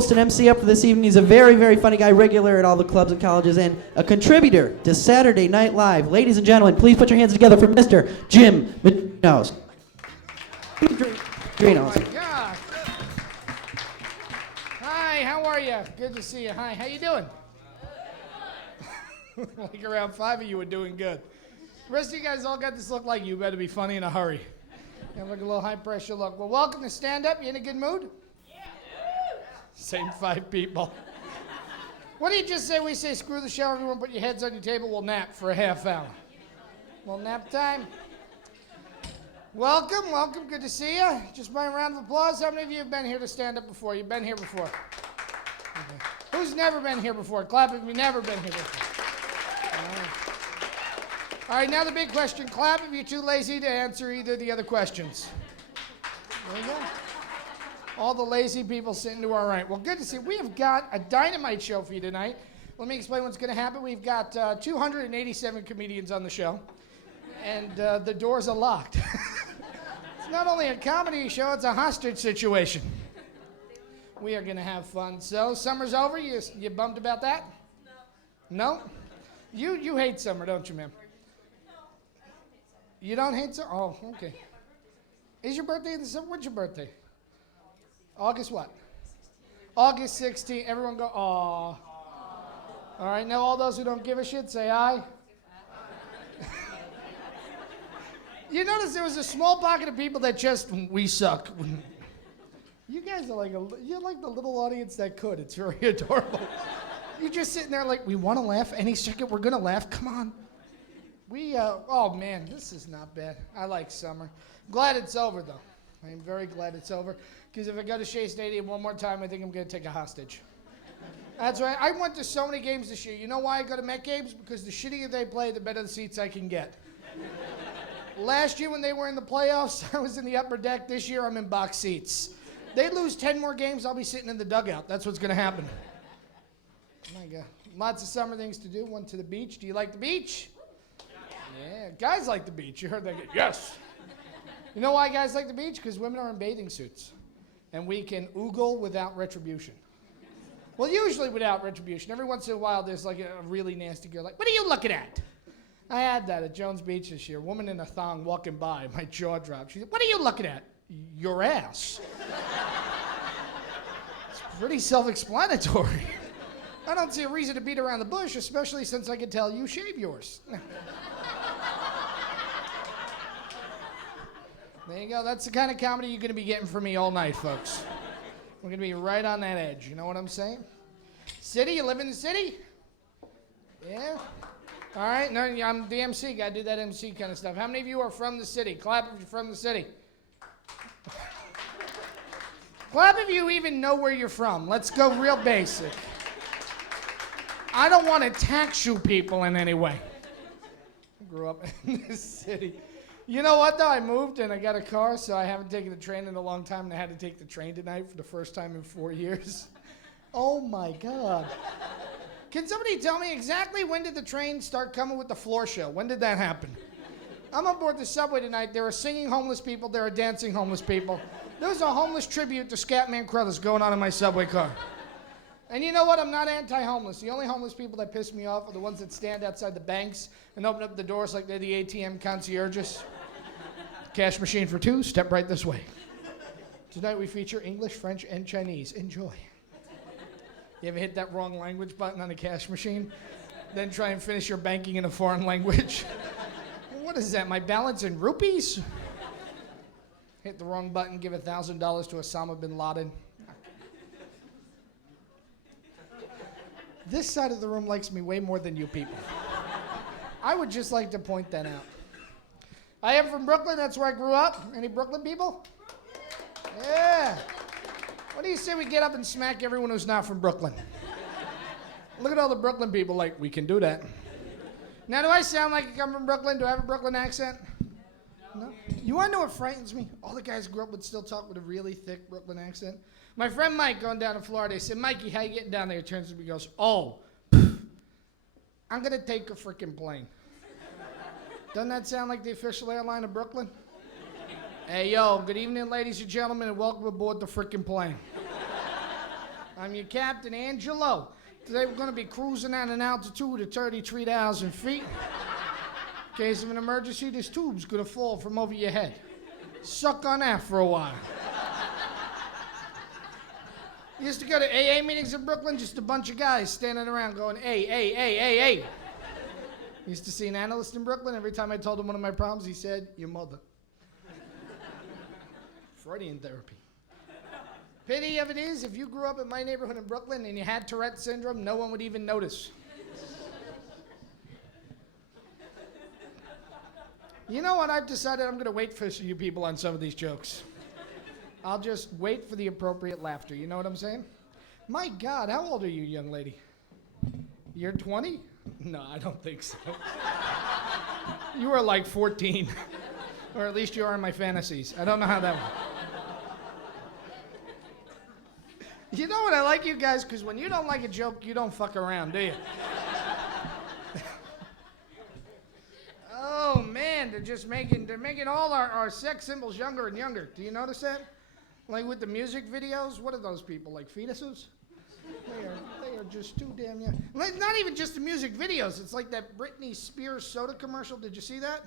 host and MC up for this evening. He's a very, very funny guy, regular at all the clubs and colleges, and a contributor to Saturday Night Live. Ladies and gentlemen, please put your hands together for Mr. Jim Madrinos. Oh my God. Hi, how are you? Good to see you. Hi, how you doing? Like around 5 of you are doing good. The rest of you guys all got this look like you better be funny in a hurry. And look a little high pressure look. Well, welcome to Stand Up. You in a good mood? Yeah. Same 5 people. What do you just say? We say screw the show, everyone put your heads on your table, we'll nap for a half hour. Well, nap time. Welcome, welcome, good to see you. Just by a round of applause, how many of you have been here to stand up before? You've been here before? Okay. Who's never been here before? Clap if you've never been here before. All right, now the big question. Clap if you're too lazy to answer either of the other questions. There you go. All the lazy people sitting to our right. Well, good to see you. We have got a dynamite show for you tonight. Let me explain what's going to happen. We've got 287 comedians on the show, and the doors are locked. It's not only a comedy show, it's a hostage situation. We are going to have fun. So, summer's over. You bummed about that? No. No? You hate summer, don't you, ma'am? You don't hate summer? Oh, okay. Is your birthday in the summer? When's your birthday? August what? August 16th. Everyone go, aw. All right, now all those who don't give a shit, say aye. You notice there was a small pocket of people that just, we suck. You guys are you're like the little audience that could. It's very adorable. You're just sitting there like, we want to laugh. Any second, we're going to laugh. Come on. Oh man, this is not bad. I like summer. Glad it's over though. I am very glad it's over. Because if I go to Shea Stadium one more time, I think I'm going to take a hostage. That's right. I went to so many games this year. You know why I go to Met games? Because the shittier they play, the better the seats I can get. Last year when they were in the playoffs, I was in the upper deck. This year I'm in box seats. They lose 10 more games, I'll be sitting in the dugout. That's what's going to happen. Oh my God. Lots of summer things to do. Went to the beach. Do you like the beach? Yeah. Guys like the beach. You heard that? Yes. You know why guys like the beach? Because women are in bathing suits. And we can oogle without retribution. Well, usually without retribution. Every once in a while, there's like a really nasty girl like, what are you looking at? I had that at Jones Beach this year. Woman in a thong walking by. My jaw dropped. She said, what are you looking at? Your ass. It's pretty self-explanatory. I don't see a reason to beat around the bush, especially since I can tell you shave yours. There you go. That's the kind of comedy you're going to be getting from me all night, folks. We're going to be right on that edge. You know what I'm saying? City? You live in the city? Yeah? All right. No, I'm the MC. Got to do that MC kind of stuff. How many of you are from the city? Clap if you're from the city. Clap if you even know where you're from. Let's go real basic. I don't want to tax you people in any way. I grew up in this city. You know what, though? I moved and I got a car, so I haven't taken the train in a long time, and I had to take the train tonight for the first time in 4 years. Oh, my God. Can somebody tell me exactly when did the train start coming with the floor show? When did that happen? I'm on board the subway tonight. There are singing homeless people. There are dancing homeless people. There was a homeless tribute to Scatman Crothers going on in my subway car. And you know what? I'm not anti-homeless. The only homeless people that piss me off are the ones that stand outside the banks and open up the doors like they're the ATM concierges. Cash machine for 2, step right this way. Tonight we feature English, French, and Chinese. Enjoy. You ever hit that wrong language button on a cash machine? Then try and finish your banking in a foreign language? What is that, my balance in rupees? Hit the wrong button, give $1,000 to Osama bin Laden. This side of the room likes me way more than you people. I would just like to point that out. I am from Brooklyn, that's where I grew up. Any Brooklyn people? Yeah. What do you say we get up and smack everyone who's not from Brooklyn? Look at all the Brooklyn people like, we can do that. Now, do I sound like I come from Brooklyn? Do I have a Brooklyn accent? No? You want to know what frightens me? All the guys who grew up would still talk with a really thick Brooklyn accent. My friend Mike going down to Florida, he said, Mikey, how you getting down there? He turns to me and goes, I'm going to take a freaking plane. Doesn't that sound like the official airline of Brooklyn? Hey, yo, good evening, ladies and gentlemen, and welcome aboard the freaking plane. I'm your Captain Angelo. Today we're going to be cruising at an altitude of 33,000 feet. In case of an emergency, this tube's going to fall from over your head. Suck on that for a while. Used to go to AA meetings in Brooklyn, just a bunch of guys standing around going, A. Used to see an analyst in Brooklyn. Every time I told him one of my problems, he said, your mother. Freudian therapy. Pity of it is, if you grew up in my neighborhood in Brooklyn and you had Tourette's syndrome, no one would even notice. You know what? I've decided I'm going to wait for you people on some of these jokes. I'll just wait for the appropriate laughter. You know what I'm saying? My God, how old are you, young lady? You're 20? No, I don't think so. You are like 14. Or at least you are in my fantasies. I don't know how that went. You know what I like you guys? Because when you don't like a joke, you don't fuck around, do you? Oh, man, they're making all our sex symbols younger and younger. Do you notice that? Like with the music videos, what are those people, like fetuses? They are just too damn young. Like, not even just the music videos. It's like that Britney Spears soda commercial. Did you see that?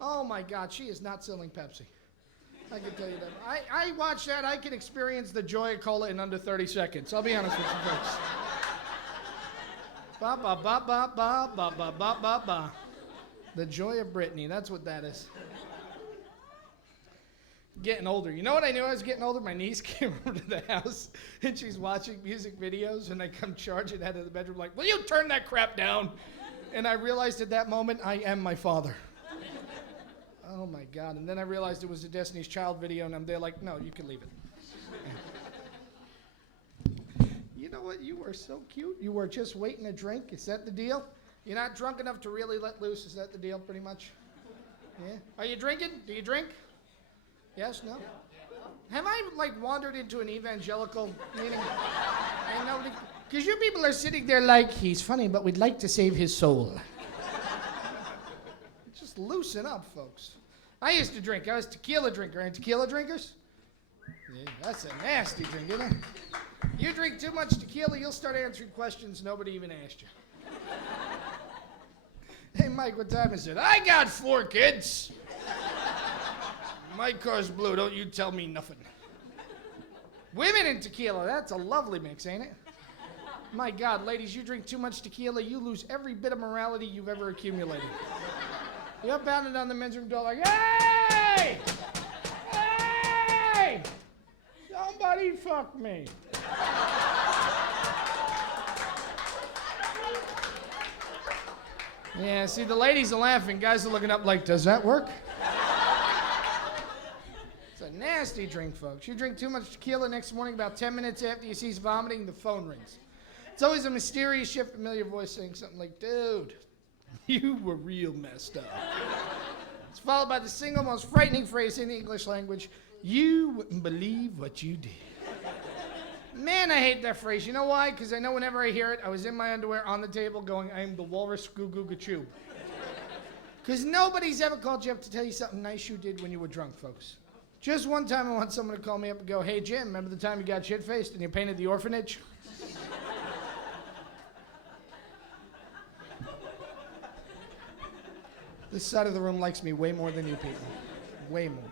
Oh my God, she is not selling Pepsi. I can tell you that. I watched that. I can experience the joy of cola in under 30 seconds. I'll be honest with you folks. Ba ba ba ba ba ba ba ba ba ba. The joy of Britney. That's what that is. Getting older. You know what I knew I was getting older? My niece came over to the house and she's watching music videos and I come charging out of the bedroom like, will you turn that crap down? And I realized at that moment, I am my father. Oh my God. And then I realized it was a Destiny's Child video and I'm there like, no, you can leave it. You know what? You are so cute. You were just waiting to drink. Is that the deal? You're not drunk enough to really let loose. Is that the deal pretty much? Yeah. Are you drinking? Do you drink? Yes, no? Have I, like, wandered into an evangelical meeting? And nobody... Because you people are sitting there like, he's funny, but we'd like to save his soul. Just loosen up, folks. I used to drink. I was a tequila drinker. Any tequila drinkers? Yeah, that's a nasty drink, isn't it? You drink too much tequila, you'll start answering questions nobody even asked you. Hey, Mike, what time is it? I got 4 kids. My car's blue, don't you tell me nothing. Women and tequila, that's a lovely mix, ain't it? My God, ladies, you drink too much tequila, you lose every bit of morality you've ever accumulated. You're pounding on the men's room door like, hey! Hey! Somebody fuck me. Yeah, see, the ladies are laughing, guys are looking up like, does that work? It's a nasty drink, folks. You drink too much tequila next morning, about 10 minutes after you cease vomiting, the phone rings. It's always a mysterious yet familiar voice saying something like, dude, you were real messed up. It's followed by the single most frightening phrase in the English language, you wouldn't believe what you did. Man, I hate that phrase. You know why? Because I know whenever I hear it, I was in my underwear on the table going, I am the walrus goo goo gachoo. Because nobody's ever called you up to tell you something nice you did when you were drunk, folks. Just one time I want someone to call me up and go, hey, Jim, remember the time you got shit-faced and you painted the orphanage? This side of the room likes me way more than you people. Way more.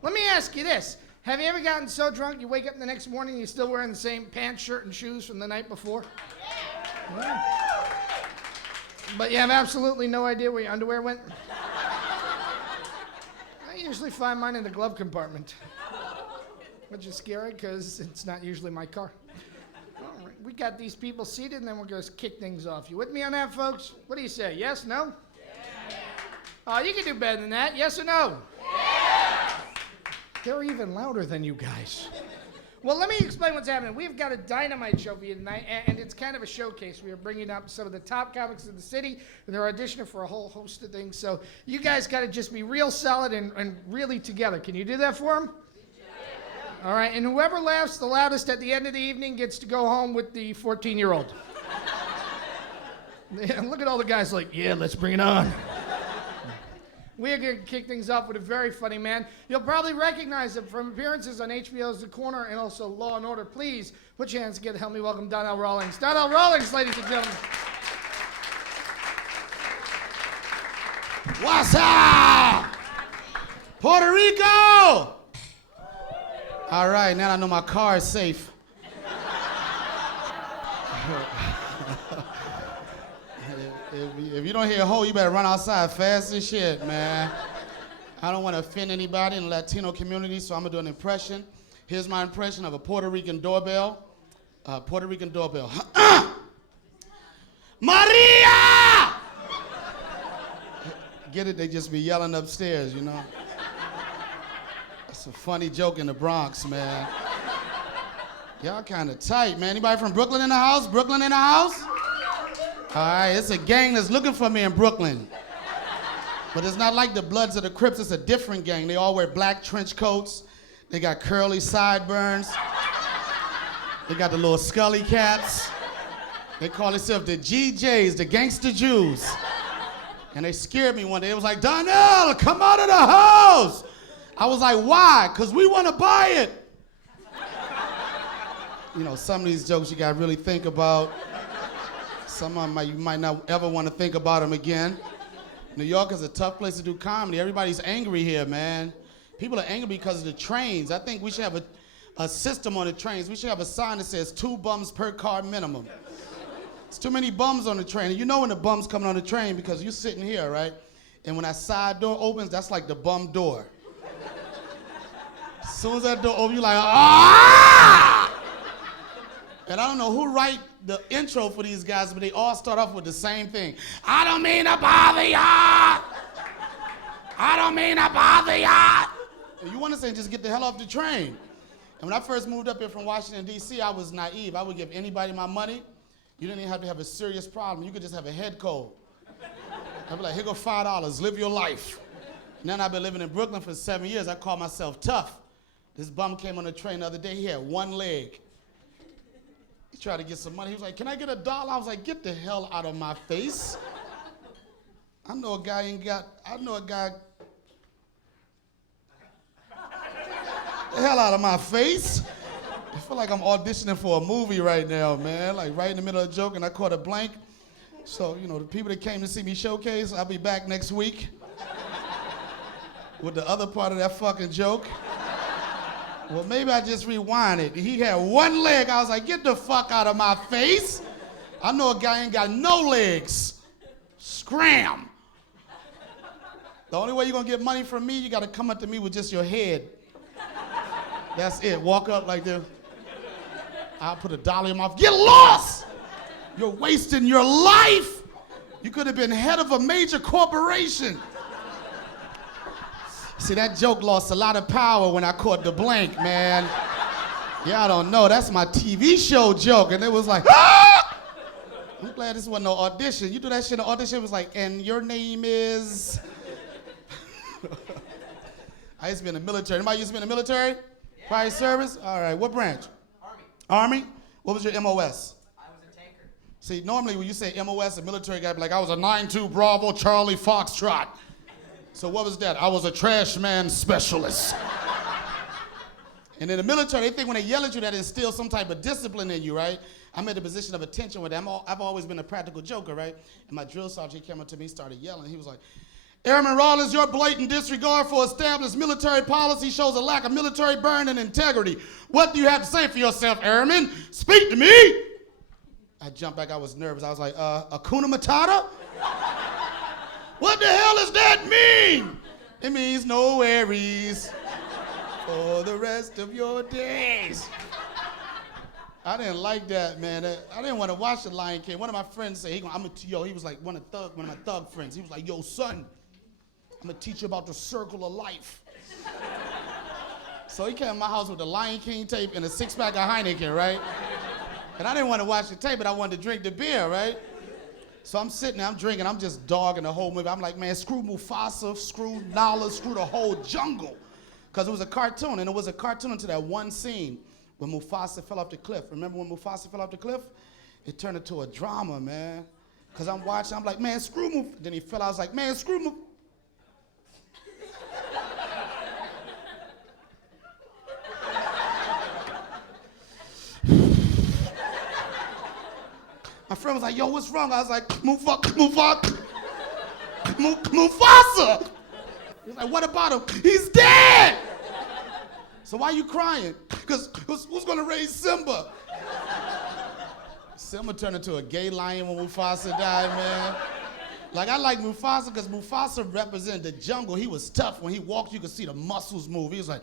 Let me ask you this. Have you ever gotten so drunk you wake up the next morning and you're still wearing the same pants, shirt, and shoes from the night before? Yeah. But you have absolutely no idea where your underwear went? I usually find mine in the glove compartment. Which is scary because it's not usually my car. All right. We got these people seated and then we're going to kick things off. You with me on that, folks? What do you say? Yes? No? Yeah. Oh, you can do better than that. Yes or no? Yeah. They're even louder than you guys. Well, let me explain what's happening. We've got a dynamite show for you tonight, and it's kind of a showcase. We are bringing up some of the top comics of the city, and they're auditioning for a whole host of things. So you guys got to just be real solid and really together. Can you do that for them? Yeah. All right, and whoever laughs the loudest at the end of the evening gets to go home with the 14-year-old. And look at all the guys like, yeah, let's bring it on. We're going to kick things off with a very funny man. You'll probably recognize him from appearances on HBO's The Corner and also Law & Order. Please put your hands together. Help me welcome Donnell Rawlings. Donnell Rawlings, ladies and gentlemen. What's up? Puerto Rico! All right, now I know my car is safe. If you don't hear a hole, you better run outside fast as shit, man. I don't want to offend anybody in the Latino community, so I'm going to do an impression. Here's my impression of a Puerto Rican doorbell. Puerto Rican doorbell. Maria! Get it? They just be yelling upstairs, you know? That's a funny joke in the Bronx, man. Y'all kind of tight, man. Anybody from Brooklyn in the house? Brooklyn in the house? All right, it's a gang that's looking for me in Brooklyn. But it's not like the Bloods or the Crips, it's a different gang. They all wear black trench coats. They got curly sideburns. They got the little scully caps. They call themselves the GJs, the Gangster Jews. And they scared me one day. It was like, Donnell, come out of the house. I was like, why? Because we want to buy it. You know, some of these jokes you got to really think about. Some of them you might not ever want to think about them again. New York is a tough place to do comedy. Everybody's angry here, man. People are angry because of the trains. I think we should have a system on the trains. We should have a sign that says 2 bums per car minimum. There's too many bums on the train. And you know when the bum's coming on the train because you're sitting here, right? And when that side door opens, that's like the bum door. As soon as that door opens, you're like, ah! And I don't know who write the intro for these guys, but they all start off with the same thing. I don't mean to bother ya! I don't mean to bother ya! And you want to say, just get the hell off the train. And when I first moved up here from Washington, D.C., I was naive. I would give anybody my money. You didn't even have to have a serious problem. You could just have a head cold. I'd be like, here go $5, live your life. And then I've been living in Brooklyn for 7 years. I call myself tough. This bum came on the train the other day. He had one leg. He tried to get some money. He was like, can I get $1? I was like, get the hell out of my face. I know a guy. The hell out of my face. I feel like I'm auditioning for a movie right now, man. Like right in the middle of a joke and I caught a blank. So, you know, the people that came to see me showcase, I'll be back next week with the other part of that fucking joke. Well, maybe I just rewind it. He had one leg. I was like, get the fuck out of my face. I know a guy ain't got no legs. Scram. The only way you're gonna get money from me, you gotta come up to me with just your head. That's it. Walk up like this. I'll put $1 in my mouth. Get lost! You're wasting your life. You could have been head of a major corporation. See, that joke lost a lot of power when I caught the blank, man. Y'all don't know, that's my TV show joke. And it was like, ah! I'm glad this wasn't no audition. You do that shit in audition, it was like, and your name is? I used to be in the military. Anybody used to be in the military? Yeah. Prior service? All right, what branch? Army. Army? What was your MOS? I was a tanker. See, normally when you say MOS, a military guy be like, I was a 9-2 Bravo Charlie Foxtrot. So what was that? I was a trash man specialist. And in the military, they think when they yell at you that instills some type of discipline in you, right? I'm at a position of attention with them. I've always been a practical joker, right? And my drill sergeant came up to me, started yelling. He was like, Airman Rawlings, your blatant disregard for established military policy shows a lack of military burn and integrity. What do you have to say for yourself, Airman? Speak to me. I jumped back. I was nervous. I was like, Hakuna Matata? What the hell does that mean? It means no worries for the rest of your days. I didn't like that, man. I didn't want to watch The Lion King. One of my friends said, he was like one of my thug friends. He was like, yo, son, I'm gonna teach you about the circle of life. So he came to my house with the Lion King tape and a 6-pack of Heineken, right? And I didn't want to watch the tape, but I wanted to drink the beer, right? So I'm sitting there, I'm drinking, I'm just dogging the whole movie. I'm like, man, screw Mufasa, screw Nala, screw the whole jungle. Because it was a cartoon, and it was a cartoon until that one scene when Mufasa fell off the cliff. Remember when Mufasa fell off the cliff? It turned into a drama, man. Because I'm watching, I'm like, man, screw Mufasa. Then he fell out, I was like, man, screw Mufasa. friend was like, yo, what's wrong? I was like, Mufasa. He was like, what about him? He's dead! So why you crying? Because who's gonna raise Simba? Simba turned into a gay lion when Mufasa died, man. Like, I like Mufasa because Mufasa represented the jungle. He was tough. When he walked, you could see the muscles move. He was like,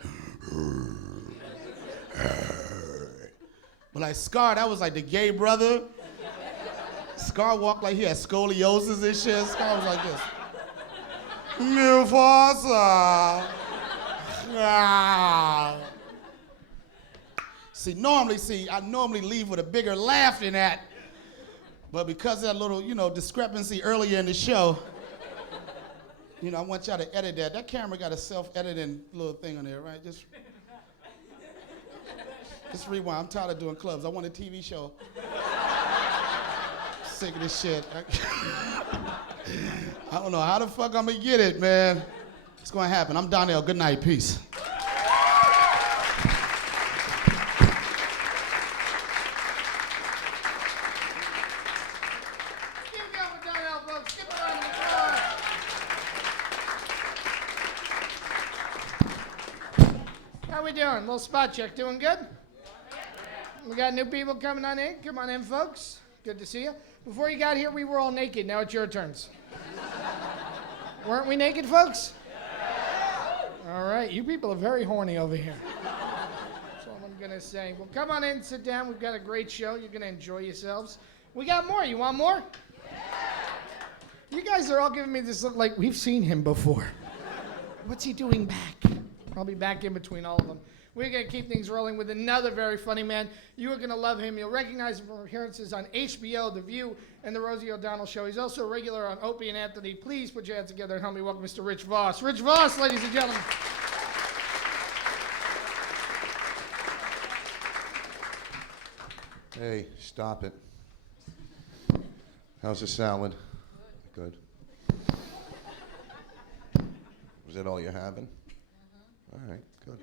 but like Scar, that was like the gay brother. Scar walked like he had scoliosis and shit. Scar was like this. Mufasa. Ah. I normally leave with a bigger laugh than that. But because of that little, discrepancy earlier in the show, I want y'all to edit that. That camera got a self-editing little thing on there, right? Just rewind. I'm tired of doing clubs. I want a TV show. Sick of this shit. I don't know how the fuck I'm gonna get it, man. It's gonna happen. I'm Donnell. Good night. Peace. How we doing? Little spot check. Doing good? We got new people coming on in. Come on in, folks. Good to see you. Before you got here, we were all naked. Now it's your turns. Weren't we naked, folks? All right. You people are very horny over here. That's all I'm going to say. Well, come on in, sit down. We've got a great show. You're going to enjoy yourselves. We got more. You want more? You guys are all giving me this look like we've seen him before. What's he doing back? I'll be back in between all of them. We're going to keep things rolling with another very funny man. You are going to love him. You'll recognize him from appearances on HBO, The View, and The Rosie O'Donnell Show. He's also a regular on Opie and Anthony. Please put your hands together and help me welcome Mr. Rich Voss. Rich Voss, ladies and gentlemen. Hey, stop it. How's the salad? Good. Was that all you're having? All right, good.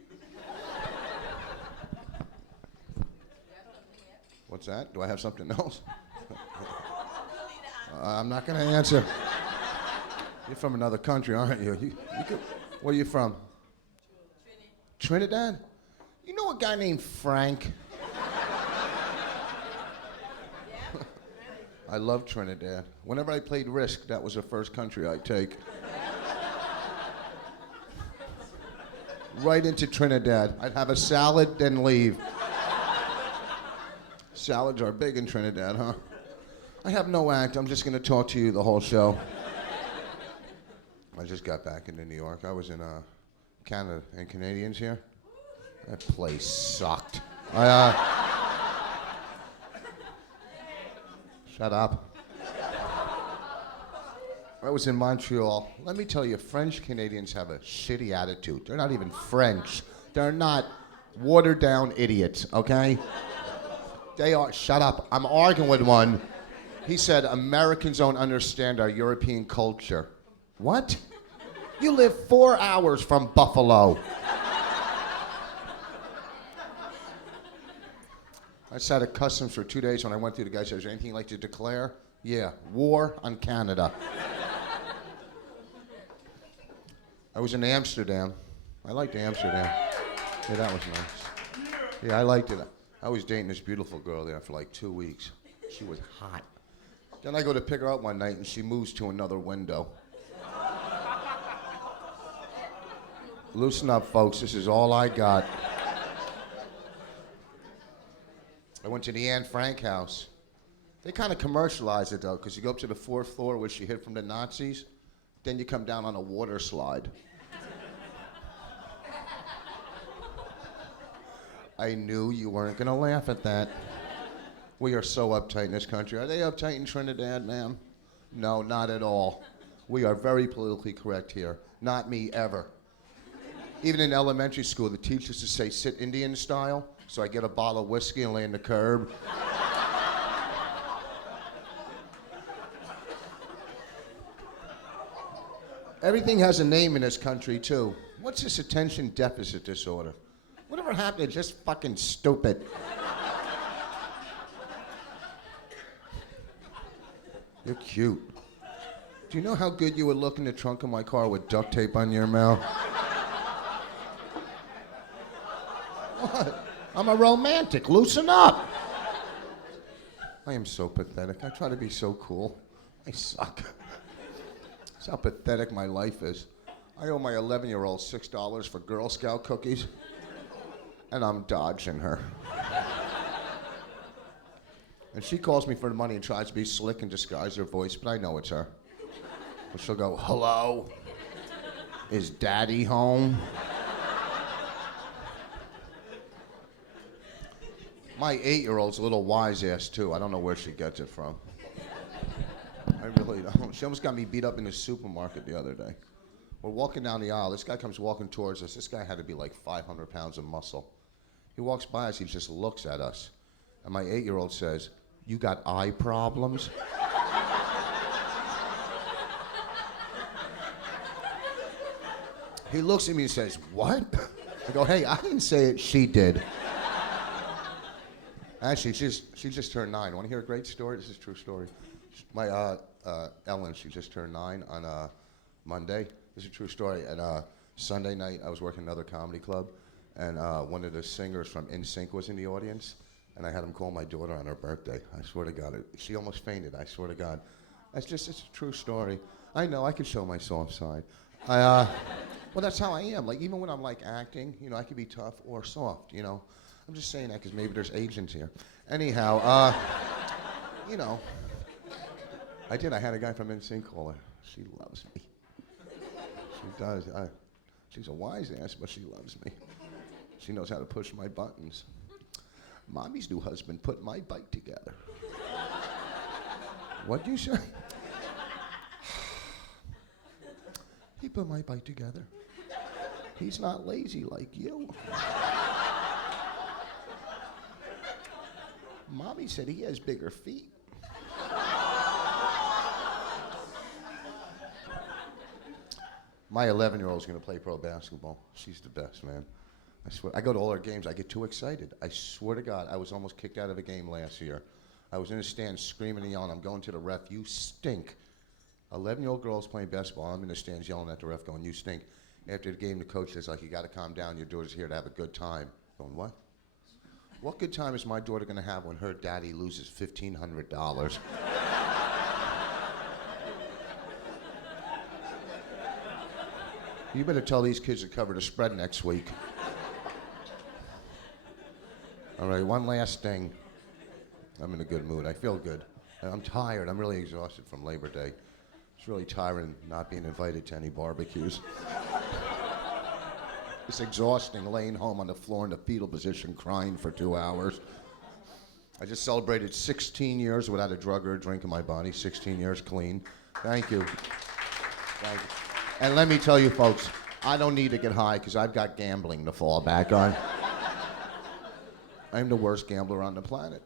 What's that? Do I have something else? I'm not going to answer. You're from another country, aren't you? Where are you from? Trinidad? You know a guy named Frank? I love Trinidad. Whenever I played Risk, that was the first country I'd take. Right into Trinidad. I'd have a salad, then leave. Salads are big in Trinidad, huh? I have no act. I'm just going to talk to you the whole show. I just got back into New York. I was in Canada. Any Canadians here? That place sucked. Shut up. I was in Montreal. Let me tell you, French Canadians have a shitty attitude. They're not even French. They're not watered down idiots, okay? They are, shut up. I'm arguing with one. He said, Americans don't understand our European culture. What? You live 4 hours from Buffalo. I sat at customs for 2 days. When I went through, the guy said, is there anything you'd like to declare? Yeah, war on Canada. I was in Amsterdam. I liked Amsterdam. Yeah, that was nice. Yeah, I liked it. I was dating this beautiful girl there for like 2 weeks. She was hot. Then I go to pick her up one night and she moves to another window. Loosen up, folks. This is all I got. I went to the Anne Frank house. They kind of commercialized it, though, because you go up to the 4th floor where she hid from the Nazis, then you come down on a water slide. I knew you weren't going to laugh at that. We are so uptight in this country. Are they uptight in Trinidad, ma'am? No, not at all. We are very politically correct here. Not me, ever. Even in elementary school, the teachers used to say, sit Indian style, so I get a bottle of whiskey and lay in the curb. Everything has a name in this country, too. What's this attention deficit disorder? Whatever happened to just fucking stupid? You're cute. Do you know how good you would look in the trunk of my car with duct tape on your mouth? What? I'm a romantic. Loosen up. I am so pathetic. I try to be so cool. I suck. That's how pathetic my life is. I owe my 11-year-old $6 for Girl Scout cookies, and I'm dodging her. And she calls me for the money and tries to be slick and disguise her voice, but I know it's her. But she'll go, "Hello? Is Daddy home?" My 8-year-old's a little wise ass too. I don't know where she gets it from. I really don't. She almost got me beat up in the supermarket the other day. We're walking down the aisle. This guy comes walking towards us. This guy had to be like 500 pounds of muscle. He walks by us. He just looks at us. And my 8-year-old says, "You got eye problems?" He looks at me and says, "What?" I go, "Hey, I didn't say it. She did." Actually, she just turned 9. Want to hear a great story? This is a true story. My Ellen, she just turned 9 on Monday. This is a true story. And Sunday night, I was working another comedy club, and one of the singers from NSYNC was in the audience, and I had him call my daughter on her birthday. I swear to God, she almost fainted. I swear to God. It's a true story. I know, I can show my soft side. Well, that's how I am. Like, even when I'm like acting, you know, I can be tough or soft, you know. I'm just saying that because maybe there's agents here. Anyhow, you know, I had a guy from NSYNC call her. She loves me. She does. She's a wise ass, but she loves me. She knows how to push my buttons. Mommy's new husband put my bike together. What'd you say? He put my bike together. He's not lazy like you. Mommy said he has bigger feet. My 11-year-old's gonna play pro basketball. She's the best, man. I swear, I go to all her games, I get too excited. I swear to God, I was almost kicked out of a game last year. I was in the stands screaming and yelling, I'm going to the ref, you stink. 11-year-old girl's playing basketball, I'm in the stands yelling at the ref going, you stink. After the game, the coach says, like, you gotta calm down, your daughter's here to have a good time. Going, what? What good time is my daughter gonna have when her daddy loses $1,500? You better tell these kids to cover the spread next week. All right, one last thing. I'm in a good mood. I feel good. I'm tired. I'm really exhausted from Labor Day. It's really tiring not being invited to any barbecues. It's exhausting laying home on the floor in the fetal position crying for 2 hours. I just celebrated 16 years without a drug or a drink in my body, 16 years clean. Thank you. Thank you. And let me tell you, folks, I don't need to get high because I've got gambling to fall back on. I'm the worst gambler on the planet.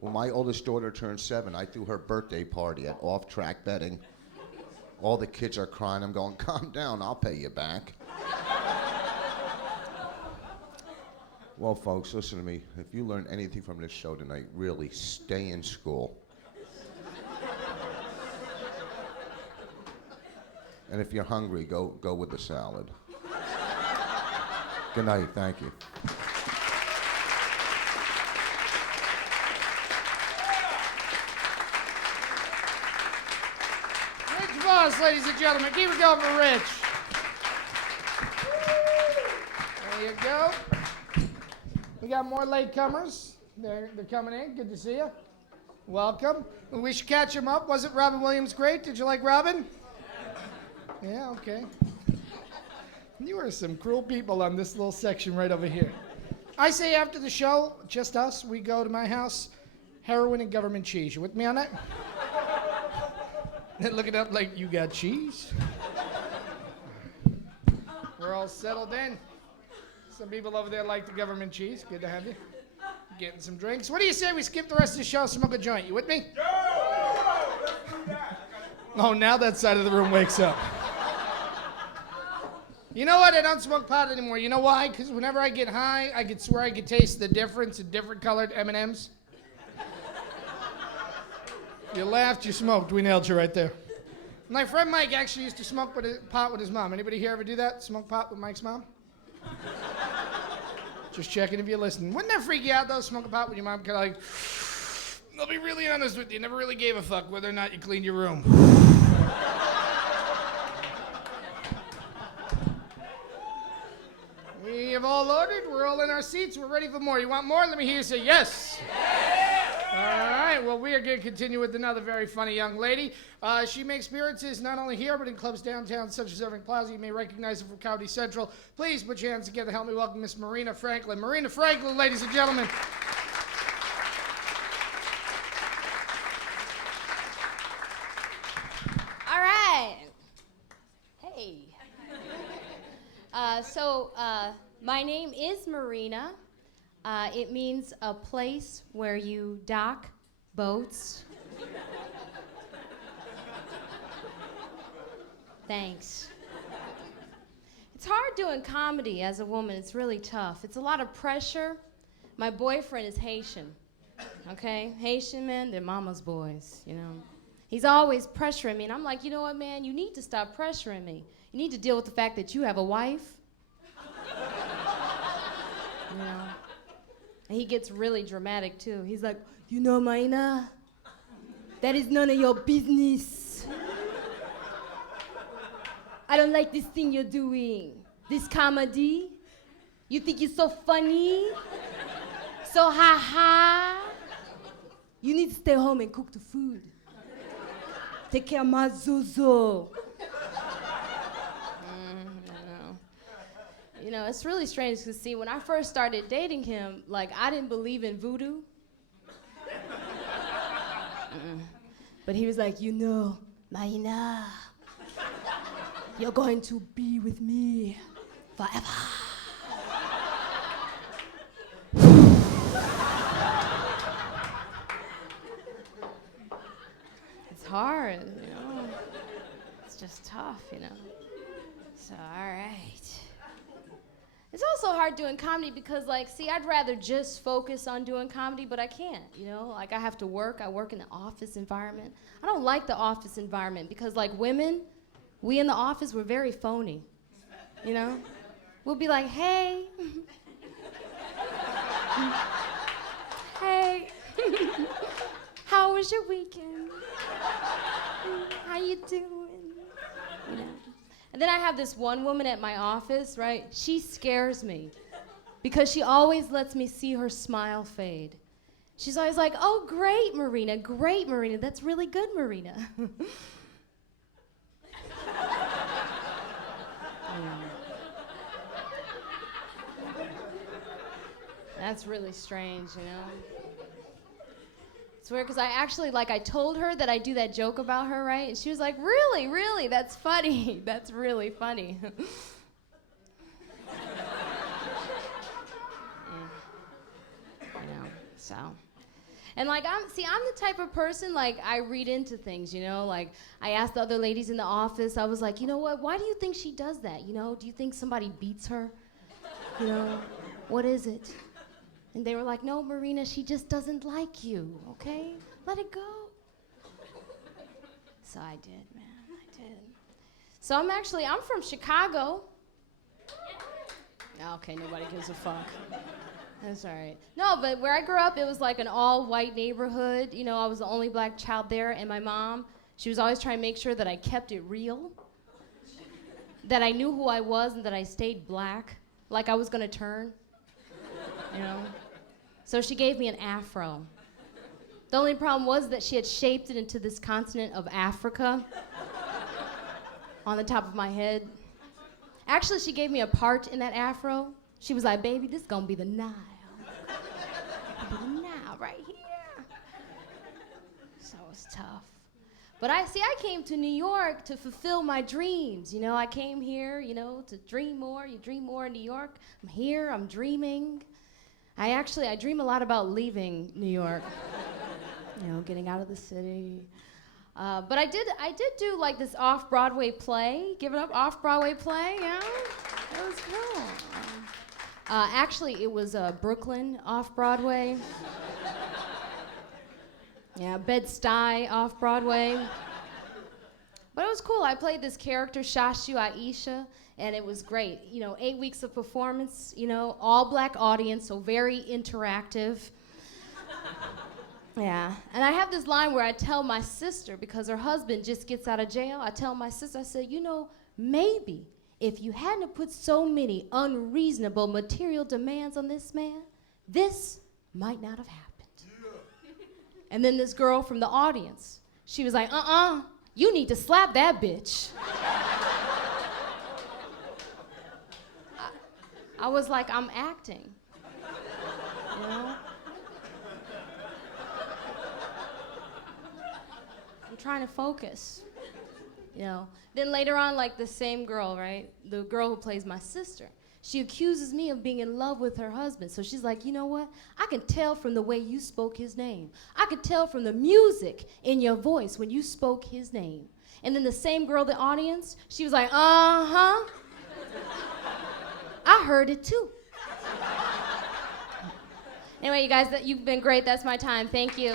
When my oldest daughter turned 7, I threw her birthday party at off-track betting. All the kids are crying. I'm going, calm down, I'll pay you back. Well, folks, listen to me. If you learn anything from this show tonight, really stay in school. And if you're hungry, go with the salad. Good night, thank you. Rich Voss, ladies and gentlemen. Keep it going for Rich. There you go. We got more latecomers. They're coming in. Good to see you. Welcome. We should catch them up. Wasn't Robin Williams great? Did you like Robin? Yeah, okay. You are some cruel people on this little section right over here. I say after the show, just us, we go to my house, heroin and government cheese. You with me on that? Then look it up like, you got cheese? We're all settled in. Some people over there like the government cheese. Good to have you. Getting some drinks. What do you say we skip the rest of the show, smoke a joint? You with me? Oh, now that side of the room wakes up. You know what? I don't smoke pot anymore. You know why? Because whenever I get high, I could swear I could taste the difference in different colored M&Ms. You laughed, you smoked. We nailed you right there. My friend Mike actually used to smoke pot with his mom. Anybody here ever do that? Smoke pot with Mike's mom? Just checking if you're listening. Wouldn't that freak you out, though, smoke a pot with your mom? Kind of like, I'll be really honest with you, never really gave a fuck whether or not you cleaned your room. We have all ordered. We're all in our seats. We're ready for more. You want more? Let me hear you say yes. All right, well, we are going to continue with another very funny young lady. She makes appearances not only here, but in clubs downtown, such as Irving Plaza. You may recognize her from Comedy Central. Please put your hands together. Help me welcome Miss Marina Franklin. Marina Franklin, ladies and gentlemen. All right. Hey. My name is Marina. It means a place where you dock boats. Thanks. It's hard doing comedy as a woman. It's really tough. It's a lot of pressure. My boyfriend is Haitian, okay? Haitian men, they're mama's boys, you know. He's always pressuring me, and I'm like, you know what, man? You need to stop pressuring me. You need to deal with the fact that you have a wife. You know? And he gets really dramatic, too. He's like, you know, Marina, that is none of your business. I don't like this thing you're doing. This comedy. You think you're so funny? So ha-ha. You need to stay home and cook the food. Take care of my Zozo. You know, it's really strange because, see, when I first started dating him, like, I didn't believe in voodoo. But he was like, you know, Marina, you're going to be with me forever. It's hard, you know. It's just tough, you know. So, all right. It's also hard doing comedy because, like, see, I'd rather just focus on doing comedy, but I can't, you know? Like, I have to work. I work in the office environment. I don't like the office environment because, like, women, we in the office, we're very phony, you know? We'll be like, hey. Hey. How was your weekend? How you doing? You know? And then I have this one woman at my office, right? She scares me because she always lets me see her smile fade. She's always like, oh, great, Marina, that's really good, Marina. That's really strange, you know? It's weird because I actually, like, I told her that I do that joke about her, right? And she was like, really, that's funny. That's really funny. Yeah. You know, so. And, like, I'm the type of person, like, I read into things, you know? Like, I asked the other ladies in the office, I was like, you know what, why do you think she does that, you know? Do you think somebody beats her? You know, what is it? And they were like, no, Marina, she just doesn't like you, okay? Let it go. So I did, man, I did. So I'm from Chicago. Okay, nobody gives a fuck. That's all right. No, but where I grew up, it was like an all-white neighborhood. You know, I was the only black child there, and my mom, she was always trying to make sure that I kept it real, that I knew who I was and that I stayed black, like I was gonna turn. You know? So she gave me an afro. The only problem was that she had shaped it into this continent of Africa on the top of my head. Actually, she gave me a part in that afro. She was like, baby, this is gonna be the Nile. The Nile right here. So it was tough. But I came to New York to fulfill my dreams. You know, I came here, you know, to dream more. You dream more in New York. I'm here, I'm dreaming. I dream a lot about leaving New York, you know, getting out of the city. But I did do like this off-Broadway play, Give It Up off-Broadway play, yeah, it was cool. Actually, it was Brooklyn off-Broadway. Yeah, Bed-Stuy off Broadway. But it was cool. I played this character, Shashu Aisha, and it was great. 8 weeks of performance, all black audience, so very interactive. Yeah, and I have this line where I tell my sister, because her husband just gets out of jail, I tell my sister, I said, maybe if you hadn't put so many unreasonable material demands on this man, this might not have happened. Yeah. And then this girl from the audience, she was like, you need to slap that bitch. I was like, I'm acting. I'm trying to focus. Then later on, like the same girl, right? The girl who plays my sister, she accuses me of being in love with her husband. So she's like, you know what? I can tell from the way you spoke his name. I could tell from the music in your voice when you spoke his name. And then the same girl, the audience, she was like, I heard it too. Anyway, you guys, you've been great. That's my time. Thank you.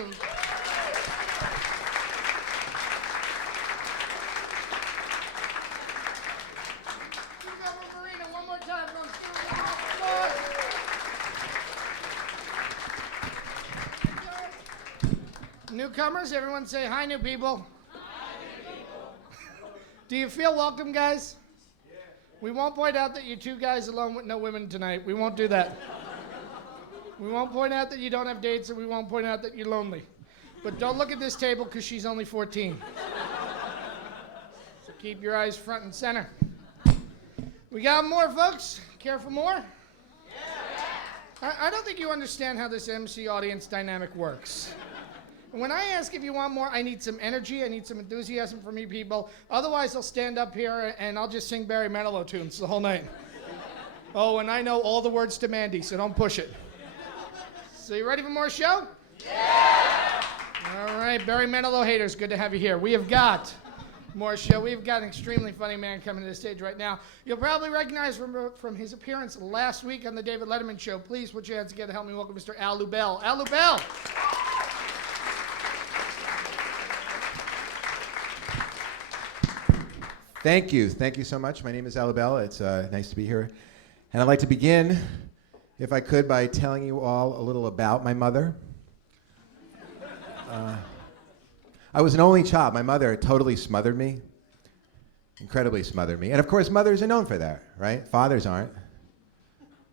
Marina, one more time. Newcomers, everyone say hi, new people. Hi, new people. Do you feel welcome, guys? Yeah. We won't point out that you're two guys alone with no women tonight. We won't do that. We won't point out that you don't have dates, and we won't point out that you're lonely. But don't look at this table because she's only 14. So keep your eyes front and center. We got more, folks. Care for more? Yeah. I don't think you understand how this MC audience dynamic works. When I ask if you want more, I need some energy, I need some enthusiasm from you people. Otherwise, I'll stand up here and I'll just sing Barry Manilow tunes the whole night. Oh, and I know all the words to Mandy, so don't push it. So you ready for more show? Yeah! All right, Barry Manilow haters, good to have you here. We have got more show. We've got an extremely funny man coming to the stage right now. You'll probably recognize from his appearance last week on the David Letterman show. Please put your hands together to help me welcome Mr. Al Lubell. Al Lubell! Thank you. Thank you so much. My name is Al Lubell. It's nice to be here. And I'd like to begin, if I could, by telling you all a little about my mother. I was an only child. My mother totally smothered me, incredibly smothered me. And of course, mothers are known for that, right? Fathers aren't.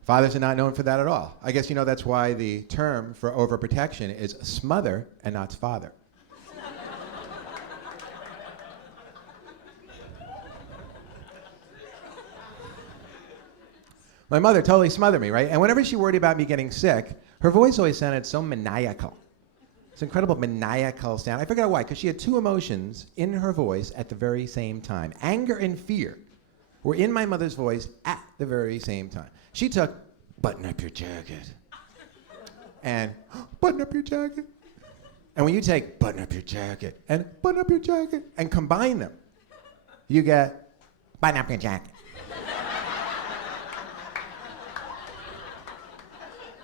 Fathers are not known for that at all. I guess that's why the term for overprotection is smother and not father. My mother totally smothered me, right? And whenever she worried about me getting sick, her voice always sounded so maniacal. It's incredible maniacal sound. I figured out why, because she had two emotions in her voice at the very same time. Anger and fear were in my mother's voice at the very same time. She took, button up your jacket, and button up your jacket. And when you take button up your jacket and button up your jacket and combine them, you get button up your jacket.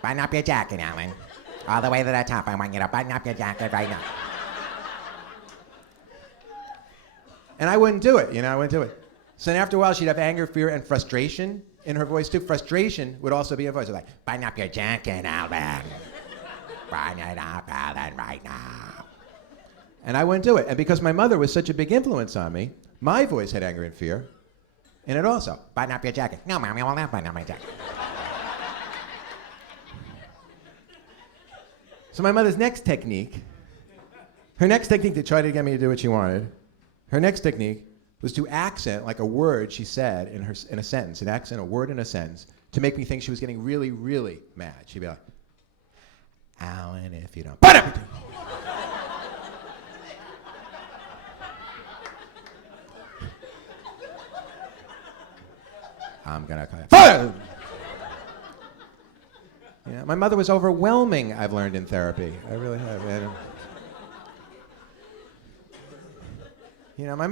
Button up your jacket, Alan. All the way to the top. I want you to button up your jacket right now. And I wouldn't do it, I wouldn't do it. So then after a while, she'd have anger, fear, and frustration in her voice too. Frustration would also be in her voice. Like, button up your jacket, Alvin. Button it up, Alan, right now. And I wouldn't do it. And because my mother was such a big influence on me, my voice had anger and fear. And it also, button up your jacket. No, Mommy, I will not button up my jacket. So my mother's next technique to try to get me to do what she wanted, her next technique was to accent like a word she said in a sentence, an accent a word in a sentence, to make me think she was getting really, really mad. She'd be like, Alan, if you don't, put up. I'm gonna call you. Yeah, my mother was overwhelming, I've learned in therapy. I really have.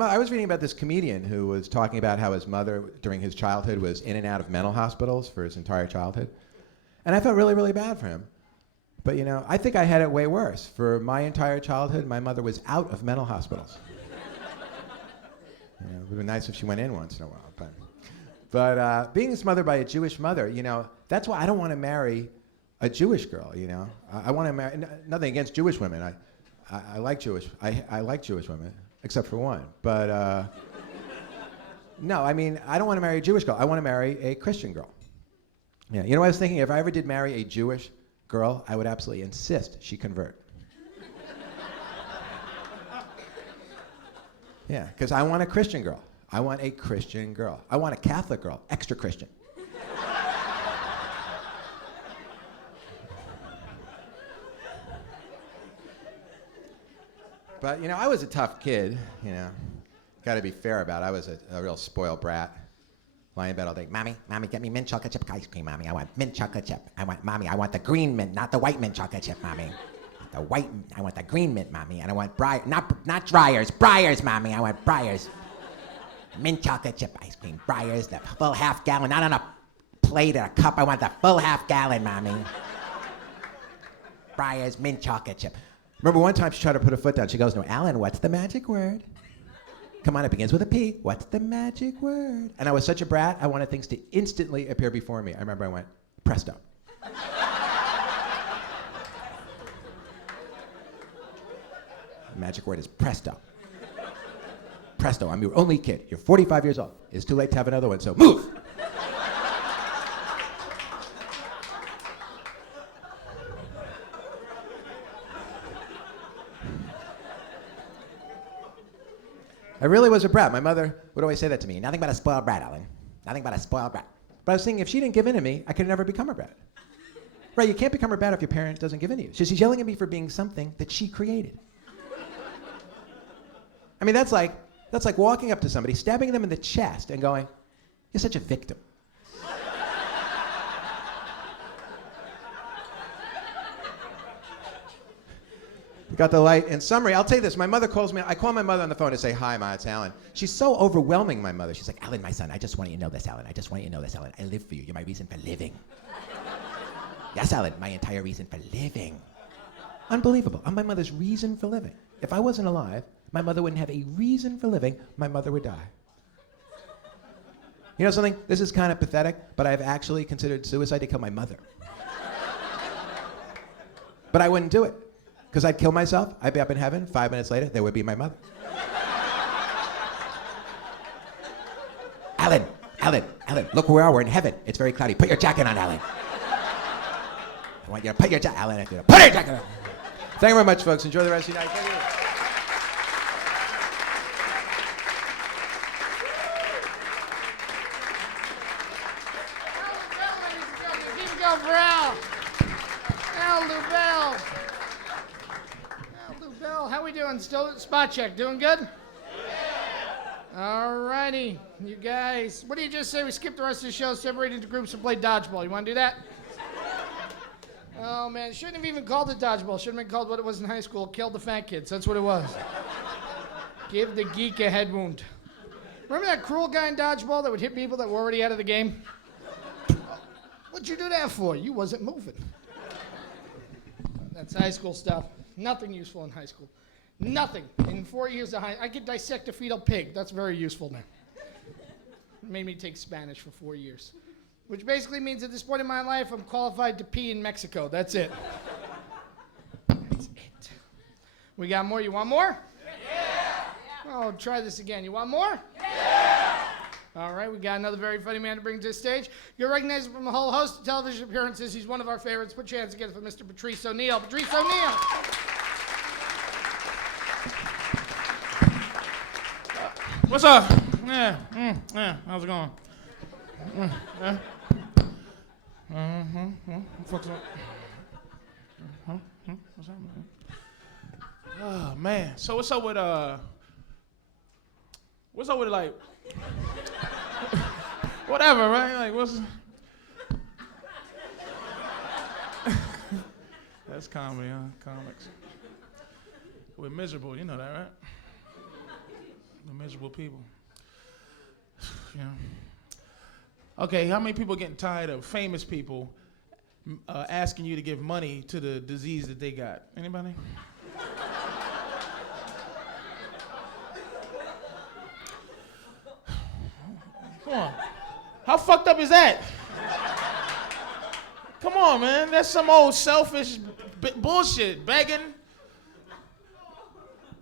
I was reading about this comedian who was talking about how his mother, during his childhood, was in and out of mental hospitals for his entire childhood. And I felt really, really bad for him. But you know, I think I had it way worse. For my entire childhood, my mother was out of mental hospitals. You know, it would be nice if she went in once in a while. But being smothered by a Jewish mother, you know, that's why I don't want to marry a Jewish girl. You know, I want to marry. Nothing against Jewish women. I like Jewish. I like Jewish women, except for one. But no, I mean, I don't want to marry a Jewish girl. I want to marry a Christian girl. Yeah, you know what I was thinking? If I ever did marry a Jewish girl, I would absolutely insist she convert. Yeah, because I want a Christian girl. I want a Christian girl. I want a Catholic girl, extra Christian. But, you know, I was a tough kid, you know. Got to be fair about it. I was a real spoiled brat. Lying in bed all day. Mommy, get me mint chocolate chip ice cream, Mommy. I want mint chocolate chip. Mommy, I want the green mint, not the white mint chocolate chip, Mommy. I want the green mint, Mommy. And I want not Dreyer's, Breyers, Mommy. I want Breyers. Mint chocolate chip ice cream, Breyers, the full half gallon, not on a plate or a cup. I want the full half gallon, Mommy. Breyers, mint chocolate chip. Remember one time she tried to put her foot down. She goes, "No, Alan, what's the magic word? Come on, it begins with a P. What's the magic word?" And I was such a brat, I wanted things to instantly appear before me. I remember I went, presto. The magic word is presto. Presto, I'm your only kid. You're 45 years old. It's too late to have another one, so move! I really was a brat. My mother would always say that to me. Nothing but a spoiled brat, Alan. Nothing but a spoiled brat. But I was thinking, if she didn't give in to me, I could never become a brat. Right, you can't become a brat if your parent doesn't give in to you. So she's yelling at me for being something that she created. I mean, that's like walking up to somebody, stabbing them in the chest and going, "You're such a victim." You got the light. In summary, I'll tell you this. My mother calls me. I call my mother on the phone to say, "Hi, Ma, it's Alan." She's so overwhelming, my mother. She's like, "Alan, my son, I just want you to know this, Alan. I just want you to know this, Alan. I live for you. You're my reason for living." Yes, Alan, my entire reason for living. Unbelievable. I'm my mother's reason for living. If I wasn't alive, my mother wouldn't have a reason for living. My mother would die. You know something? This is kind of pathetic, but I've actually considered suicide to kill my mother. But I wouldn't do it. Because I'd kill myself, I'd be up in heaven, 5 minutes later, there would be my mother. Alan, look where we are, we're in heaven. It's very cloudy. Put your jacket on, Alan. I want you to put your jacket, Alan, put your jacket on. Thank you very much, folks. Enjoy the rest of your night. Thank you. Keep it going for Al. Al Lubell. How we doing? Still spot check. Doing good? Yeah. All righty. You guys, what do you just say we skip the rest of the show, separate into groups and play dodgeball? You want to do that? Oh, man. Shouldn't have even called it dodgeball. Should have been called what it was in high school. Killed the fat kids. That's what it was. Give the geek a head wound. Remember that cruel guy in dodgeball that would hit people that were already out of the game? What'd you do that for? You wasn't moving. That's high school stuff. Nothing useful in high school. Nothing. In 4 years of I could dissect a fetal pig. That's very useful now. It made me take Spanish for 4 years. Which basically means at this point in my life, I'm qualified to pee in Mexico. That's it. That's it. We got more. You want more? Yeah. Oh, try this again. You want more? Yeah. All right, we got another very funny man to bring to the stage. You'll recognize him from a whole host of television appearances. He's one of our favorites. Put your hands together for Mr. Patrice O'Neal. Patrice O'Neal. What's up? Yeah, how's it going? What's up, man? Oh, man. So what's up with like, whatever, right? Like, what's... That's comedy, huh? Comics. We're miserable, you know that, right? We're miserable people. You know. Okay, how many people are getting tired of famous people asking you to give money to the disease that they got. Anybody? Come on. How fucked up is that? Come on, man. That's some old selfish bullshit. Begging.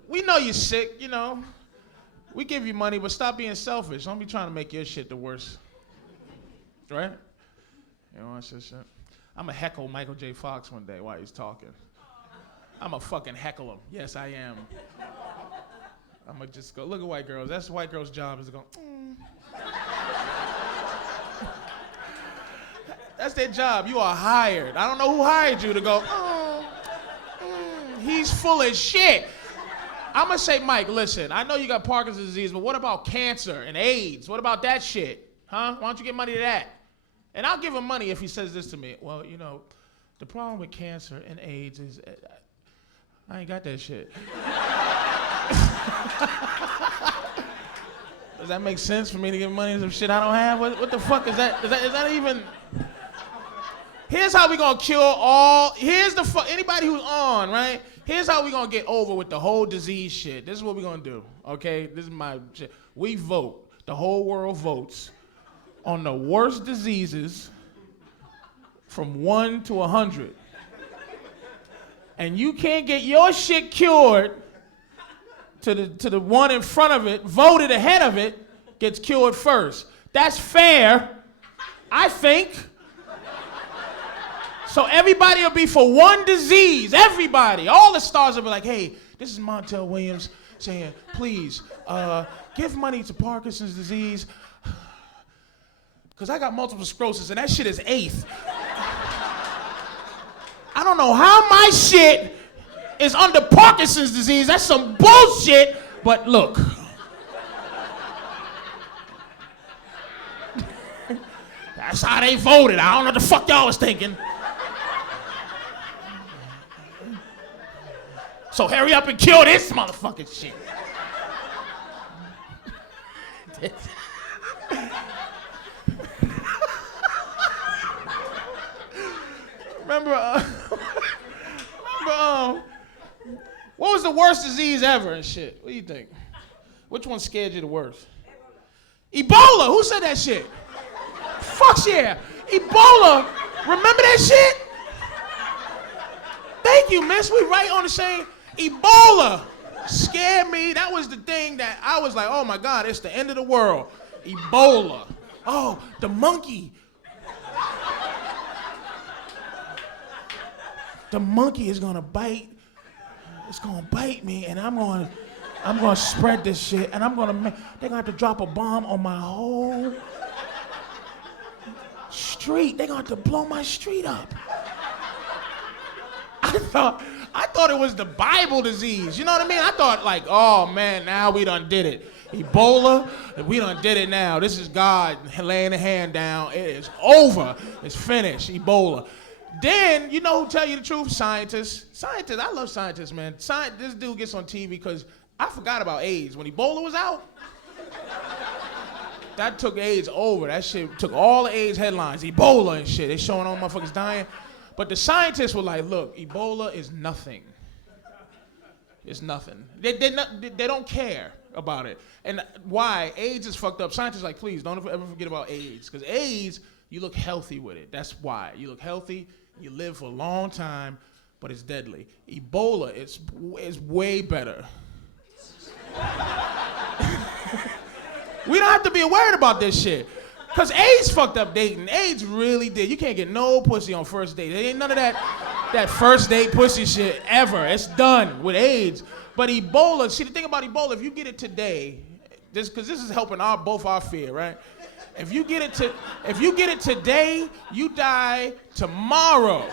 We know you're sick, you know. We give you money, but stop being selfish. Don't be trying to make your shit the worst. Right? You know, that's just shit. I'm going to heckle Michael J. Fox one day while he's talking. I'm going to fucking heckle him. Yes, I am. I'm going to just go, look at white girls. That's white girls' job is to go, That's their job. You are hired. I don't know who hired you to go, he's full of shit. I'm going to say, Mike, listen, I know you got Parkinson's disease, but what about cancer and AIDS? What about that shit? Huh? Why don't you get money to that? And I'll give him money if he says this to me. Well, you know, the problem with cancer and AIDS is I ain't got that shit. Does that make sense for me to give money to some shit I don't have? What the fuck is that? Is that even... Here's how we gonna cure all... Anybody who's on, right? Here's how we gonna get over with the whole disease shit. This is what we gonna do, okay? This is my shit. We vote. The whole world votes on the worst diseases from 1 to 100. And you can't get your shit cured to the one in front of it, voted ahead of it, gets cured first. That's fair, I think. So everybody will be for one disease, everybody. All the stars will be like, hey, this is Montel Williams saying, please, give money to Parkinson's disease, because I got multiple sclerosis and that shit is eighth. I don't know how my shit is under Parkinson's disease. That's some bullshit, but look. That's how they voted. I don't know what the fuck y'all was thinking. So hurry up and kill this motherfucking shit. Remember, what was the worst disease ever and shit? What do you think? Which one scared you the worst? Ebola. Who said that shit? Fuck yeah. Ebola. Remember that shit? Thank you, miss. We right on the same. Ebola scared me. That was the thing that I was like, oh my God, it's the end of the world. Ebola. Oh, the monkey. The monkey is gonna bite. It's gonna bite me, and I'm gonna spread this shit, and they're gonna have to drop a bomb on my whole street. They're gonna have to blow my street up. I thought it was the Bible disease. You know what I mean? I thought like, oh man, now we done did it. Ebola, we done did it now. This is God laying a hand down. It is over. It's finished. Ebola. Then, you know who tell you the truth? Scientists. Scientists, I love scientists, man. This dude gets on TV because I forgot about AIDS. When Ebola was out, that took AIDS over. That shit took all the AIDS headlines. Ebola and shit. They showing all motherfuckers dying. But the scientists were like, look, Ebola is nothing. It's nothing. They don't care about it. And why? AIDS is fucked up. Scientists are like, please, don't ever forget about AIDS. Because AIDS, you look healthy with it. That's why. You look healthy, you live for a long time, but it's deadly. Ebola is way better. We don't have to be worried about this shit. Because AIDS fucked up dating. AIDS really did. You can't get no pussy on first date. There ain't none of that first date pussy shit ever. It's done with AIDS. But Ebola, see the thing about Ebola, if you get it today, because this is helping both our fear, right? If you get it today, you die tomorrow.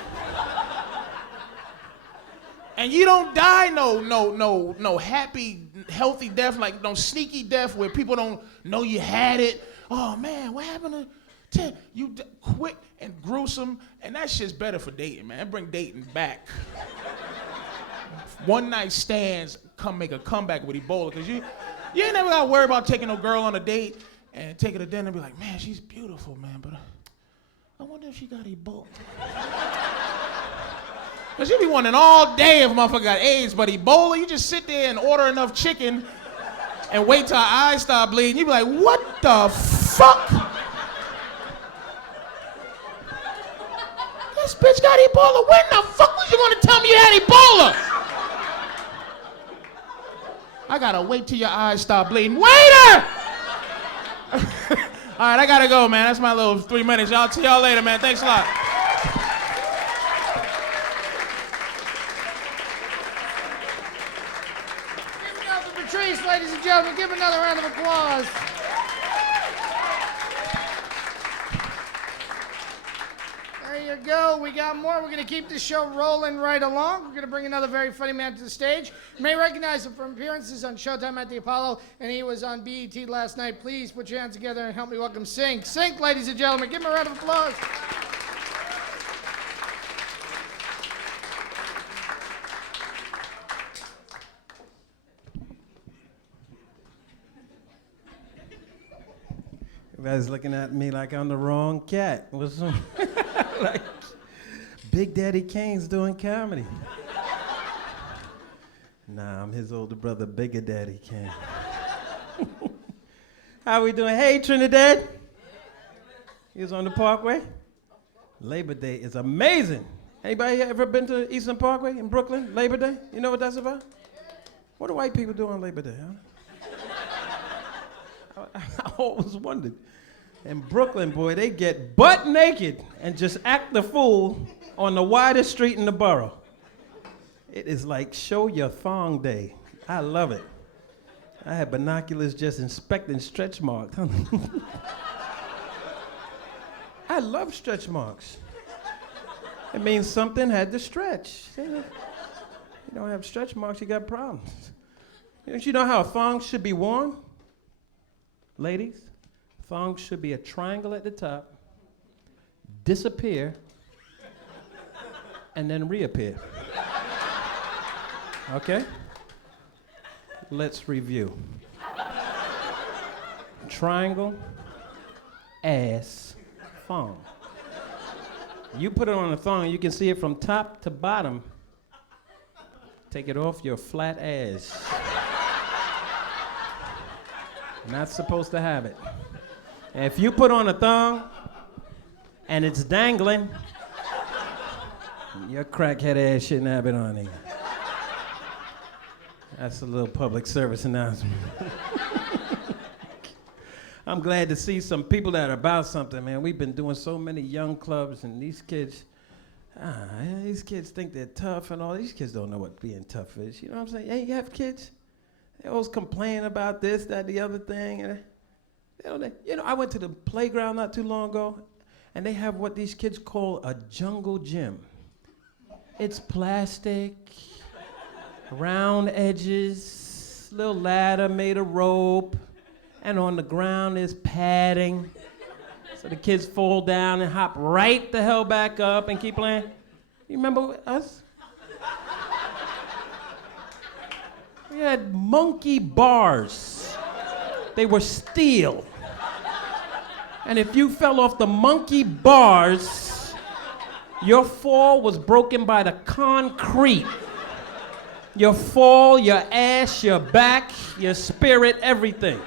And you don't die no happy, healthy death, like no sneaky death where people don't know you had it. Oh man, what happened to you? Quick and gruesome, and that shit's better for dating, man. Bring dating back. One night stands make a comeback with Ebola, because you ain't never gotta worry about taking no girl on a date and take her to dinner and be like, man, she's beautiful, man, but I wonder if she got Ebola. Cause you be wondering all day if a motherfucker got AIDS, but Ebola, you just sit there and order enough chicken and wait till her eyes start bleeding. You be like, what the fuck? This bitch got Ebola. When the fuck was you gonna tell me you had Ebola? I gotta wait till your eyes start bleeding. Waiter! All right, I gotta go, man. That's my little 3 minutes. Y'all see y'all later, man. Thanks a lot. Give it up for Patrice, ladies and gentlemen. Give another round of applause. There you go. We got more. We're going to keep the show rolling right along. We're going to bring another very funny man to the stage. You may recognize him from appearances on Showtime at the Apollo, and he was on BET last night. Please put your hands together and help me welcome Sink. Sink, ladies and gentlemen. Give him a round of applause. Everybody's looking at me like I'm the wrong cat. What's like Big Daddy Kane's doing comedy. Nah, I'm his older brother, Bigger Daddy Kane. How we doing? Hey, Trinidad. He was on the Parkway. Labor Day is amazing. Anybody ever been to Eastern Parkway in Brooklyn? Labor Day? You know what that's about? What do white people do on Labor Day, huh? I always wondered. In Brooklyn, boy, they get butt naked and just act the fool on the widest street in the borough. It is like show your thong day. I love it. I had binoculars just inspecting stretch marks. I love stretch marks. It means something had to stretch. You don't have stretch marks, you got problems. Don't you know how a thong should be worn? Ladies, thongs should be a triangle at the top, disappear, and then reappear. Okay? Let's review. Triangle, ass, thong. You put it on a thong, you can see it from top to bottom. Take it off your flat ass. Not supposed to have it. And if you put on a thong and it's dangling, your crackhead ass shouldn't have it on either. That's a little public service announcement. I'm glad to see some people that are about something, man. We've been doing so many young clubs, and these kids think they're tough and all. These kids don't know what being tough is. You know what I'm saying? Hey, you have kids? They always complain about this, that, the other thing. And I went to the playground not too long ago, and they have what these kids call a jungle gym. It's plastic, round edges, little ladder made of rope, and on the ground is padding. So the kids fall down and hop right the hell back up and keep playing. You remember us? We had monkey bars. They were steel. And if you fell off the monkey bars, your fall was broken by the concrete. Your fall, your ass, your back, your spirit, everything.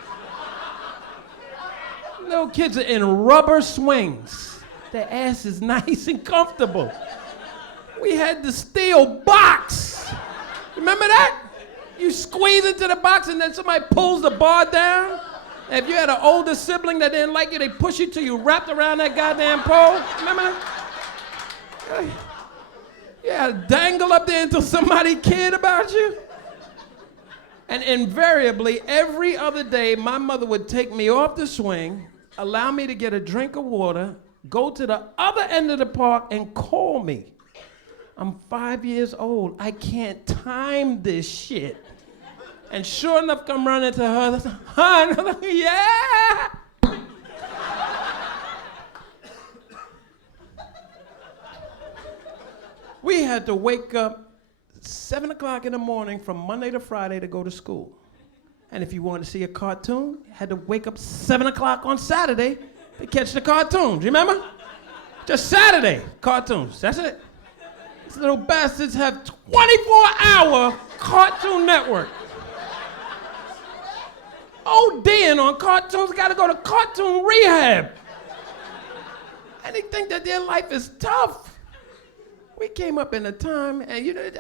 Little kids are in rubber swings. Their ass is nice and comfortable. We had the steel box. Remember that? You squeeze into the box and then somebody pulls the bar down. And if you had an older sibling that didn't like you, they push you till you wrapped around that goddamn pole. Remember that? Yeah, dangle up there until somebody cared about you. And invariably, every other day, my mother would take me off the swing, allow me to get a drink of water, go to the other end of the park and call me. I'm 5 years old. I can't time this shit. And sure enough, come running to her. Hon, yeah! We had to wake up 7 o'clock in the morning from Monday to Friday to go to school. And if you wanted to see a cartoon, you had to wake up 7 o'clock on Saturday to catch the cartoon. Do you remember? Just Saturday, cartoons. That's it. These little bastards have 24-hour Cartoon Network. ODing on cartoons, gotta go to cartoon rehab. And they think that their life is tough. We came up in a time, and you know,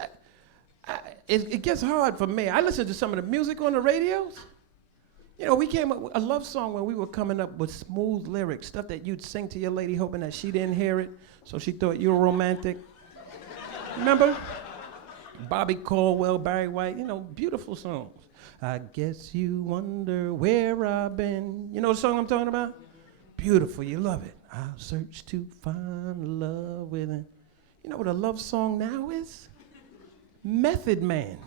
it gets hard for me. I listen to some of the music on the radios. You know, we came up with a love song when we were coming up with smooth lyrics, stuff that you'd sing to your lady hoping that she didn't hear it, so she thought you were romantic. Remember? Bobby Caldwell, Barry White, you know, beautiful songs. I guess you wonder where I've been. You know the song I'm talking about? Beautiful, you love it. I'll search to find love within. You know what a love song now is? Method Man.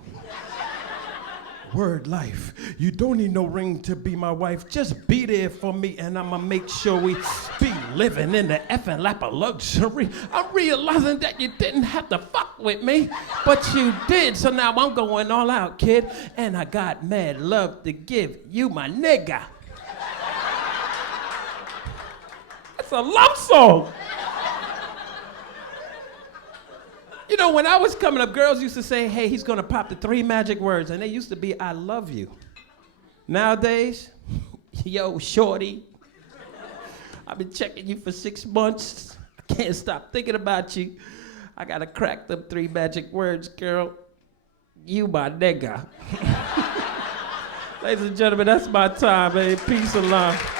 Word life. You don't need no ring to be my wife. Just be there for me and I'ma make sure we be living in the effing lap of luxury. I'm realizing that you didn't have to fuck with me, but you did. So now I'm going all out, kid. And I got mad love to give you, my nigga. That's a love song. You know, when I was coming up, girls used to say, hey, he's gonna pop the 3 magic words, and they used to be, I love you. Nowadays, yo, shorty, I've been checking you for 6 months. I can't stop thinking about you. I gotta crack them 3 magic words, girl. You my nigga. Ladies and gentlemen, that's my time, man. Peace and love.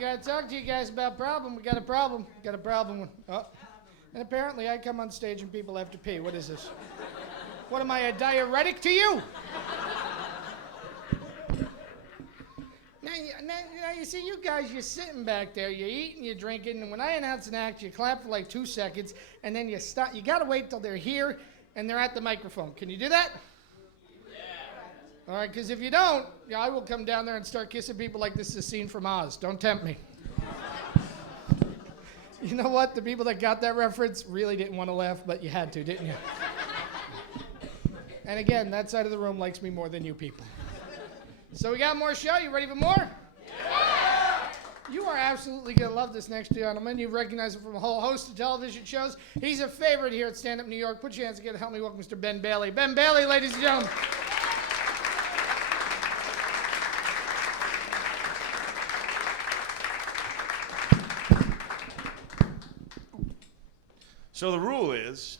Gotta talk to you guys about a problem. We got a problem. Got a problem. Oh. And apparently I come on stage and people have to pee. What is this? What am I, a diuretic to you? Now you see, you guys, you're sitting back there, you're eating, you're drinking, and when I announce an act, you clap for like 2 seconds, and then you stop. You gotta wait till they're here and they're at the microphone. Can you do that? All right, because if you don't, I will come down there and start kissing people like this is a scene from Oz. Don't tempt me. You know what? The people that got that reference really didn't want to laugh, but you had to, didn't you? And again, that side of the room likes me more than you people. So we got more show. You ready for more? Yeah! You are absolutely going to love this next gentleman. You recognize him from a whole host of television shows. He's a favorite here at Stand Up New York. Put your hands together. Help me welcome Mr. Ben Bailey. Ben Bailey, ladies and gentlemen. So the rule is,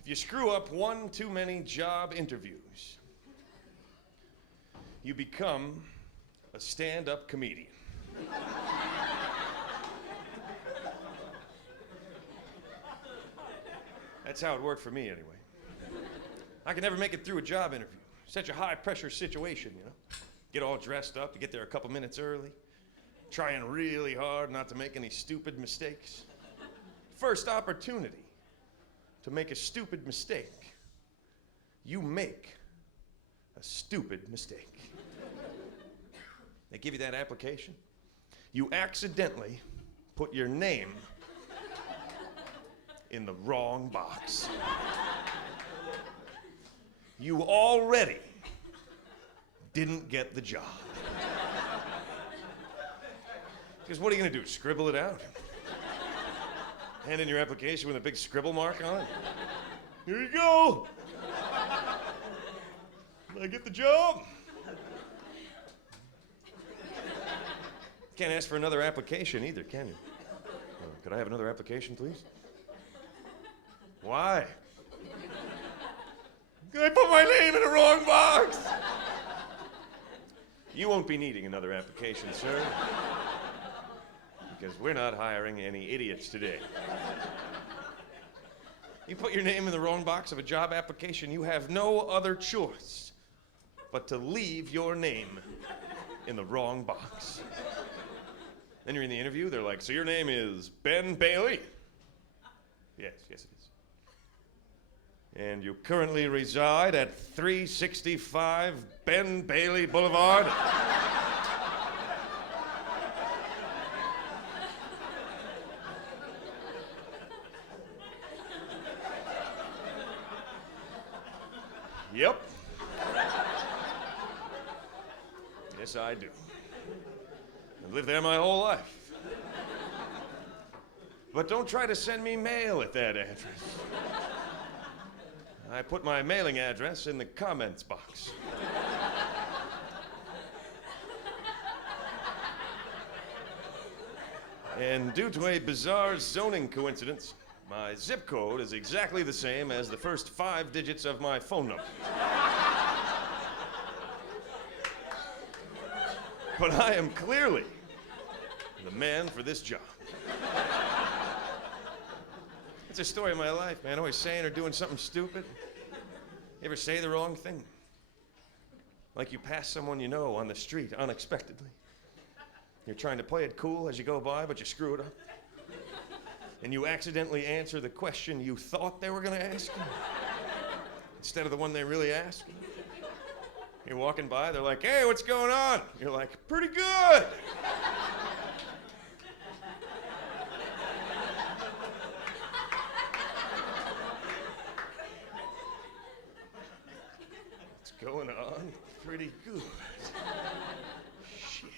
if you screw up 1 too many job interviews, you become a stand-up comedian. That's how it worked for me anyway. I could never make it through a job interview. Such a high-pressure situation, you know. Get all dressed up, you get there a couple minutes early, trying really hard not to make any stupid mistakes. First opportunity to make a stupid mistake, you make a stupid mistake. They give you that application, you accidentally put your name in the wrong box. You already didn't get the job. Because what are you gonna do, scribble it out? Hand in your application with a big scribble mark on it. Here you go. Did I get the job? Can't ask for another application either, can you? Could I have another application, please? Why? I put my name in the wrong box. You won't be needing another application, sir. Because we're not hiring any idiots today. You put your name in the wrong box of a job application, you have no other choice but to leave your name in the wrong box. Then you're in the interview, they're like, so your name is Ben Bailey? Yes, it is. And you currently reside at 365 Ben Bailey Boulevard? Yep. Yes, I do. I've lived there my whole life. But don't try to send me mail at that address. I put my mailing address in the comments box. And due to a bizarre zoning coincidence, my zip code is exactly the same as the first 5 digits of my phone number. But I am clearly the man for this job. It's a story of my life, man. Always saying or doing something stupid. You ever say the wrong thing? Like you pass someone you know on the street unexpectedly. You're trying to play it cool as you go by, but you screw it up. And you accidentally answer the question you thought they were going to ask you instead of the one they really asked. You're walking by, they're like, hey, what's going on? You're like, pretty good. What's going on? Pretty good. Shit.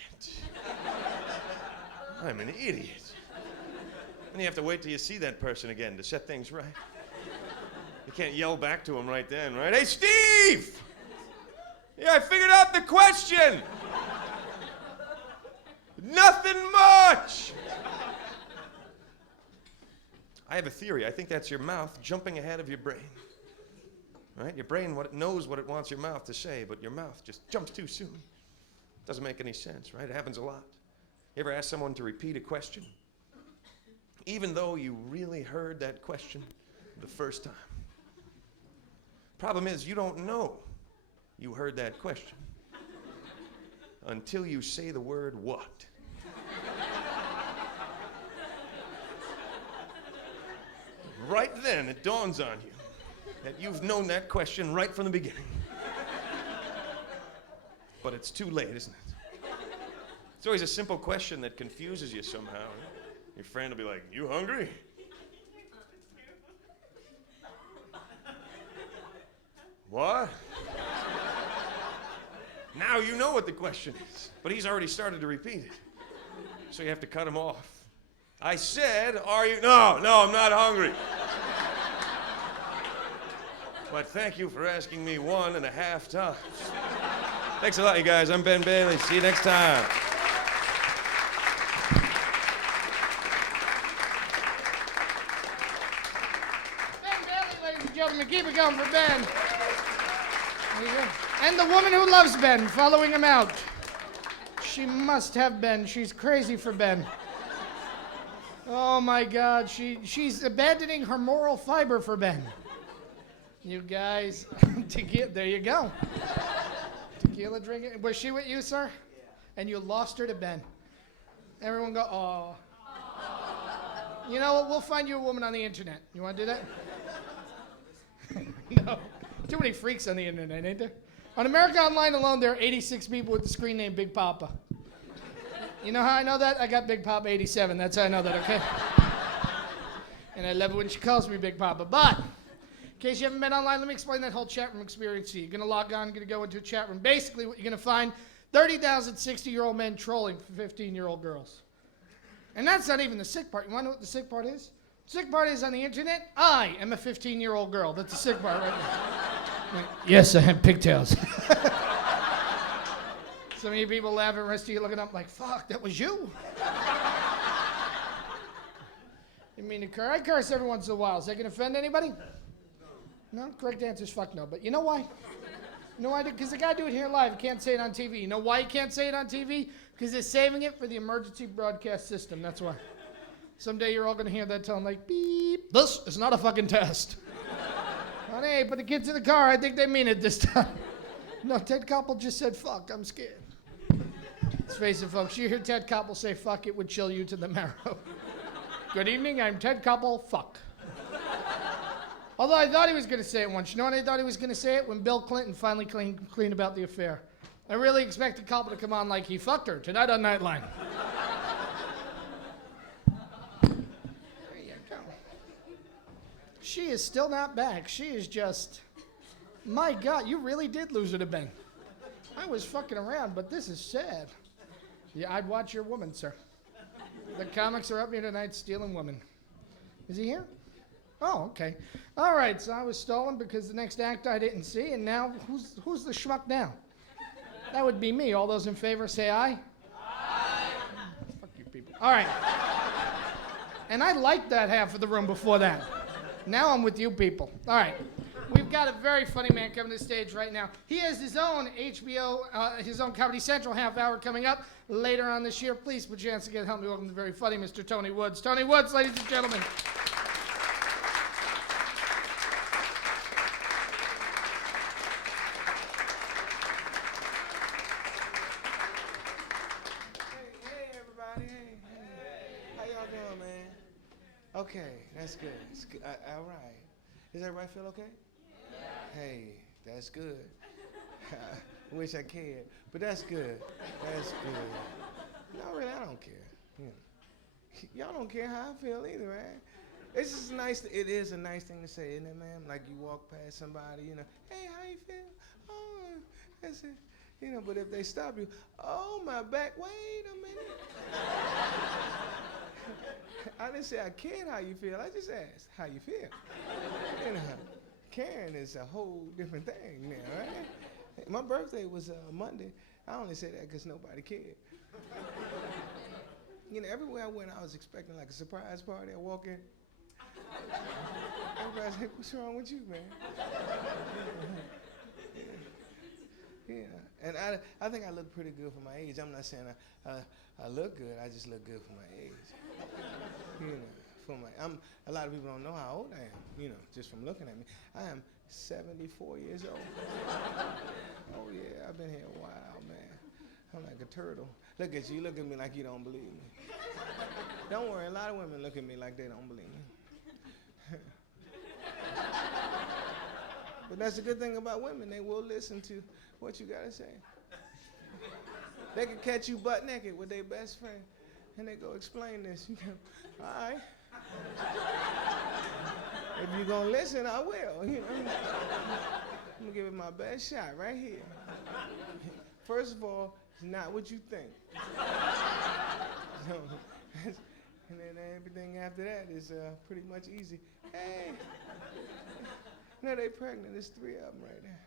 I'm an idiot. And you have to wait till you see that person again to set things right. You can't yell back to him right then, right? Hey, Steve! Yeah, I figured out the question. Nothing much. I have a theory. I think that's your mouth jumping ahead of your brain. Right? Your brain knows what it wants your mouth to say, but your mouth just jumps too soon. Doesn't make any sense, right? It happens a lot. You ever ask someone to repeat a question, even though you really heard that question the first time? Problem is, you don't know you heard that question until you say the word what. Right then, it dawns on you that you've known that question right from the beginning. But it's too late, isn't it? It's always a simple question that confuses you somehow. Your friend will be like, you hungry? What? Now you know what the question is, but he's already started to repeat it. So you have to cut him off. I said, are you? No, I'm not hungry. But thank you for asking me 1.5 times. Thanks a lot, you guys. I'm Ben Bailey. See you next time. Ben Bailey, ladies and gentlemen. Keep it going for Ben. There you go. And the woman who loves Ben, following him out. She must have Ben. She's crazy for Ben. Oh my God, she's abandoning her moral fiber for Ben. You guys, there you go. Tequila drinking. Was she with you, sir? Yeah. And you lost her to Ben. Everyone go, oh. You know what? We'll find you a woman on the internet. You want to do that? No. Too many freaks on the internet, ain't there? On America Online alone, there are 86 people with the screen name Big Papa. You know how I know that? I got Big Papa 87. That's how I know that, okay? And I love it when she calls me Big Papa. But, in case you haven't been online, let me explain that whole chat room experience to you. You're going to log on, you're going to go into a chat room. Basically, what you're going to find, 30,000 60-year-old men trolling 15-year-old girls. And that's not even the sick part. You want to know what the sick part is? The sick part is on the internet, I am a 15-year-old girl. That's the sick part right now. Yes, I have pigtails. Some of you people laughing, the rest of you looking up like, fuck, that was you? Didn't mean to curse. I curse every once in a while. Is that going to offend anybody? No? Correct answer is fuck no. But you know why? You know why? Because the guy do it here live. He can't say it on TV. You know why he can't say it on TV? Because they're saving it for the emergency broadcast system. That's why. Someday you're all going to hear that tone like, beep, this is not a fucking test. Honey, put the kids in the car. I think they mean it this time. No, Ted Koppel just said fuck. I'm scared. Let's face it, folks. You hear Ted Koppel say fuck, it would chill you to the marrow. Good evening. I'm Ted Koppel. Fuck. Although I thought he was going to say it once. You know when I thought he was going to say it? When Bill Clinton finally cleaned about the affair. I really expected Koppel to come on like he fucked her tonight on Nightline. There you go. She is still not back. She is just My God, you really did lose it a bang. I was fucking around, but this is sad. Yeah, I'd watch your woman, sir. The comics are up here tonight stealing women. Is he here? Oh, okay. All right, so I was stalling because the next act I didn't see, and now who's the schmuck now? That would be me. All those in favor say aye. Aye. Fuck you people. All right. And I liked that half of the room before that. Now I'm with you people. All right. We've got a very funny man coming to the stage right now. He has his own HBO, his own Comedy Central half hour coming up later on this year. Please put your hands together. Help me welcome the very funny Mr. Tony Woods. Tony Woods, ladies and gentlemen. Hey, everybody. Hey. How y'all doing, man? Okay, that's good. It's good. All right. Does everybody feel okay? Yeah. Hey, that's good. I wish I cared, but that's good. That's good. No, really, I don't care. You know. Y'all don't care how I feel either, right? It's just nice. It is a nice thing to say, isn't it, ma'am? Like you walk past somebody, you know, hey, how you feel? Oh, that's it. You know, but if they stop you, oh, my back, wait a minute. I didn't say I cared how you feel. I just asked how you feel. You know, caring is a whole different thing now, right? My birthday was Monday. I only say that because nobody cared. You know, everywhere I went, I was expecting like a surprise party. I walk in. Everybody's like, what's wrong with you, man? Yeah, and I think I look pretty good for my age. I'm not saying I look good. I just look good for my age. You know, a lot of people don't know how old I am. You know, just from looking at me. I am 74 years old. Oh yeah, I've been here a while, man. I'm like a turtle. Look at you. Look at me like you don't believe me. Don't worry. A lot of women look at me like they don't believe me. But that's the good thing about women. They will listen to what you gotta say. They can catch you butt naked with their best friend, and they go explain this. You go, all right. If you're gonna listen, I will. You know, I'm gonna give it my best shot right here. First of all, it's not what you think. So, and then everything after that is pretty much easy. Hey. No, they pregnant. There's 3 of them right there.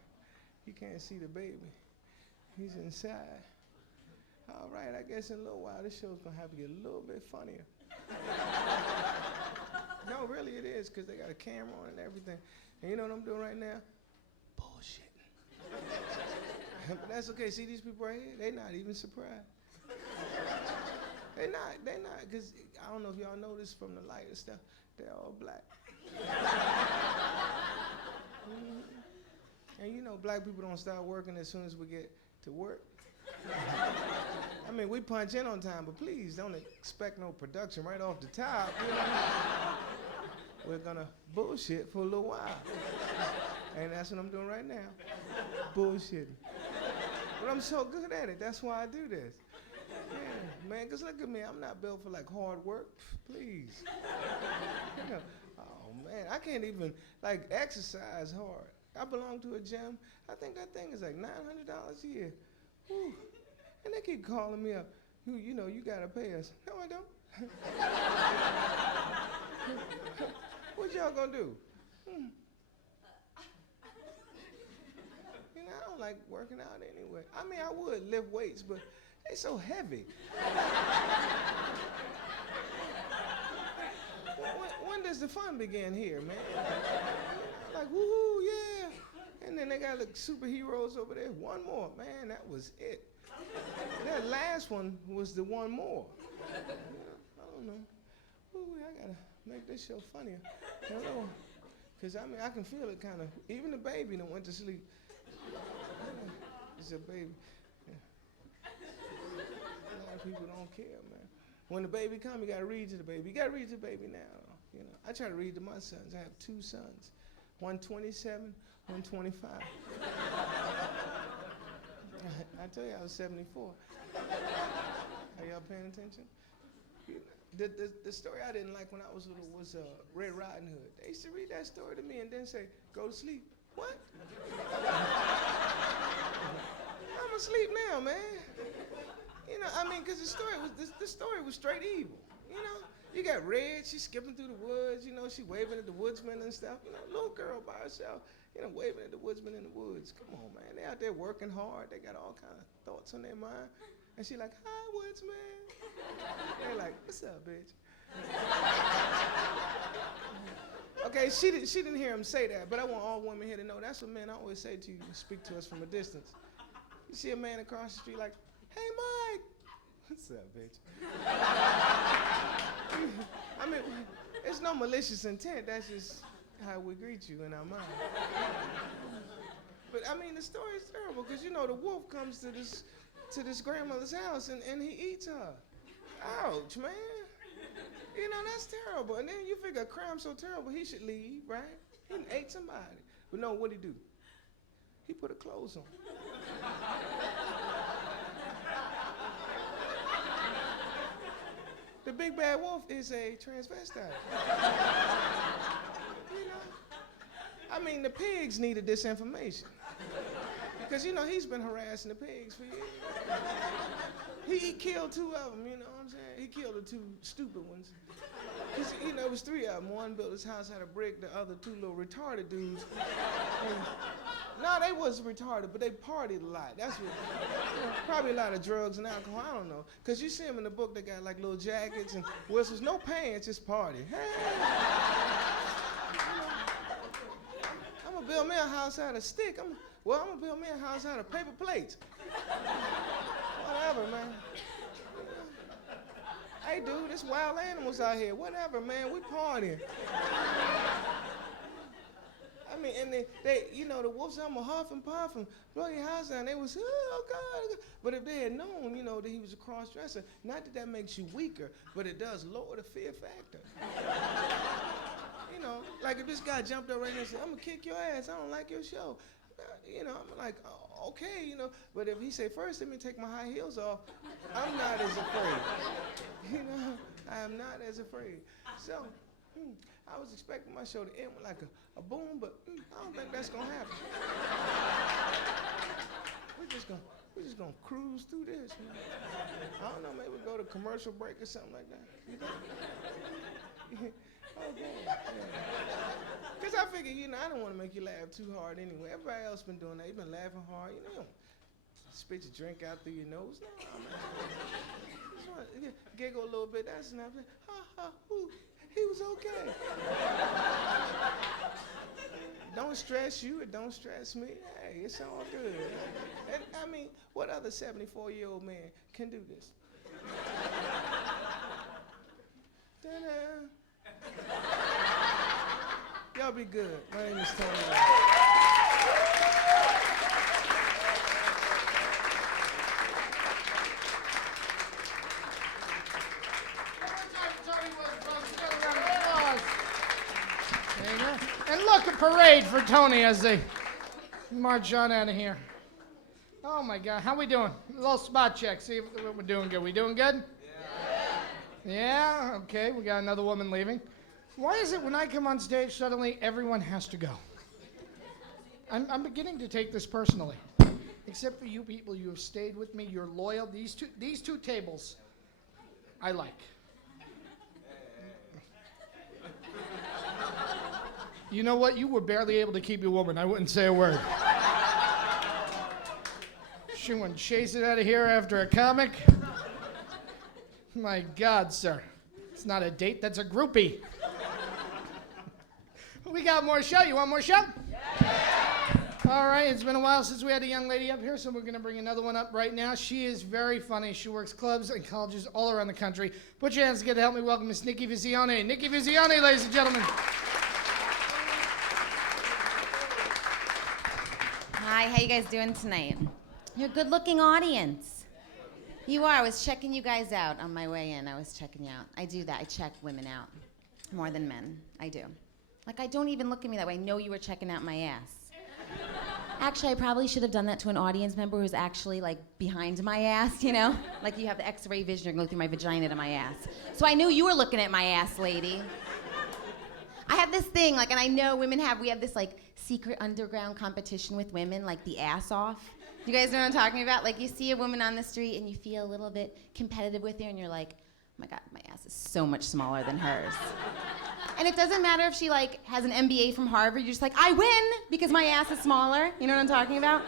You can't see the baby. He's inside. All right, I guess in a little while this show's gonna have to get a little bit funnier. No, really it is, because they got a camera on and everything. And you know what I'm doing right now? Bullshitting. But that's okay. See these people right here? They're not even surprised. They're not, because I don't know if y'all noticed from the light and stuff, they're all black. And you know, black people don't start working as soon as we get to work. I mean, we punch in on time, but please don't expect no production right off the top. You know? We're gonna bullshit for a little while. And that's what I'm doing right now. Bullshitting. But I'm so good at it. That's why I do this. Yeah, man, because look at me. I'm not built for like hard work. Please. You know, oh man, I can't even like exercise hard. I belong to a gym. I think that thing is like $900 a year. Whew. And they keep calling me up. You know, you gotta pay us. No, I don't. What y'all gonna do? You know, I don't like working out anyway. I mean, I would lift weights, but they so heavy. When does the fun begin here, man? Like, woohoo, yeah. And then they got like superheroes over there. One more, man, that was it. That last one was the one more. I don't know. Ooh, I gotta make this show funnier. I don't know. Because I mean, I can feel it kind of. Even the baby done went to sleep. It's a baby. Yeah. A lot of people don't care, man. When the baby come, you gotta read to the baby. You gotta read to the baby now. You know, I try to read to my sons. I have 2 sons. One 27, one 25. I tell you, I was 74. Are y'all paying attention? The story I didn't like when I was little was Red Riding Hood. They used to read that story to me and then say, go to sleep. What? I'm asleep now, man. You know, I mean, because the story was straight evil. You know, you got Red, she's skipping through the woods, you know, she waving at the woodsman and stuff. You know, little girl by herself, you know, waving at the woodsman in the woods. Come on, man. They out there working hard. They got all kind of thoughts on their mind. And she like, hi, woodsman. They're like, what's up, bitch? Okay, she didn't hear him say that, but I want all women here to know that's what men always say to you, speak to us from a distance. You see a man across the street like, hey, Mike. What's up, bitch? I mean, it's no malicious intent. That's just how we greet you in our mind. But I mean, the story is terrible because you know the wolf comes to this grandmother's house and he eats her. Ouch, man. You know, that's terrible. And then you figure a crime so terrible, he should leave, right? He ate somebody. But no, what'd he do? He put her clothes on. The big bad wolf is a transvestite. You know? I mean, the pigs needed this information. Because, you know, he's been harassing the pigs for years. He killed 2 of them, you know what I'm saying? He killed the 2 stupid ones. You know, it was 3 of them. One built his house out of brick, the other 2 little retarded dudes. No, they wasn't retarded, but they partied a lot. That's what, you know, probably a lot of drugs and alcohol, I don't know. Because you see them in the book, they got like little jackets and whistles, no pants, just party. Hey. I'm gonna build me a house out of stick. I'm gonna build me a house out of paper plates. Whatever, man. Hey, dude, there's wild animals out here. Whatever, man, we partying. I mean, and they, you know, the wolves, I'm a huff and puff and blow your house down. They was, oh, God. But if they had known, you know, that he was a cross-dresser, not that makes you weaker, but it does lower the fear factor. You know, like if this guy jumped up right there and said, I'm gonna kick your ass, I don't like your show. You know, I'm like, oh, okay, you know. But if he say, first, let me take my high heels off, I'm not as afraid. You know, I am not as afraid. So, I was expecting my show to end with like a boom, but I don't think that's gonna happen. We're just gonna cruise through this. Man. I don't know, maybe we'll go to commercial break or something like that. You think? Okay. Because I figure, you know, I don't want to make you laugh too hard anyway. Everybody else been doing that. You've been laughing hard. You know, spit your drink out through your nose. No, just want to giggle a little bit. That's enough. Ha, ha, ooh, he was okay. Don't stress you. It don't stress me. Hey, it's all good. And I mean, what other 74-year-old man can do this? Ta-da. Y'all be good. My name is Tony. And look, a parade for Tony as they march on out of here. Oh my God, how we doing? A little spot check, see if we're doing good. We doing good? Yeah, okay, we got another woman leaving. Why is it when I come on stage, suddenly everyone has to go? I'm beginning to take this personally. Except for you people, you have stayed with me, you're loyal. These two tables, I like. You know what? You were barely able to keep your woman. I wouldn't say a word. She went chasing out of here after a comic. My God, sir. It's not a date, that's a groupie. We got more show. You want more show? Yeah. All right, it's been a while since we had a young lady up here, so we're going to bring another one up right now. She is very funny. She works clubs and colleges all around the country. Put your hands together to help me welcome Miss Nikki Visioni. Nikki Visioni, ladies and gentlemen. Hi, how you guys doing tonight? You're a good-looking audience. You are. I was checking you guys out on my way in. I was checking you out. I do that. I check women out more than men. I do. Like, I don't even look at me that way. I know you were checking out my ass. Actually, I probably should have done that to an audience member who's actually, like, behind my ass, you know? Like, you have the X-ray vision, you're going through my vagina to my ass. So I knew you were looking at my ass, lady. I have this thing, like, and I know women have, we have this, like, secret underground competition with women, like the ass off. You guys know what I'm talking about? Like you see a woman on the street and you feel a little bit competitive with her and you're like, oh my God, my ass is so much smaller than hers. And it doesn't matter if she like has an MBA from Harvard, you're just like, I win because my ass is smaller. You know what I'm talking about?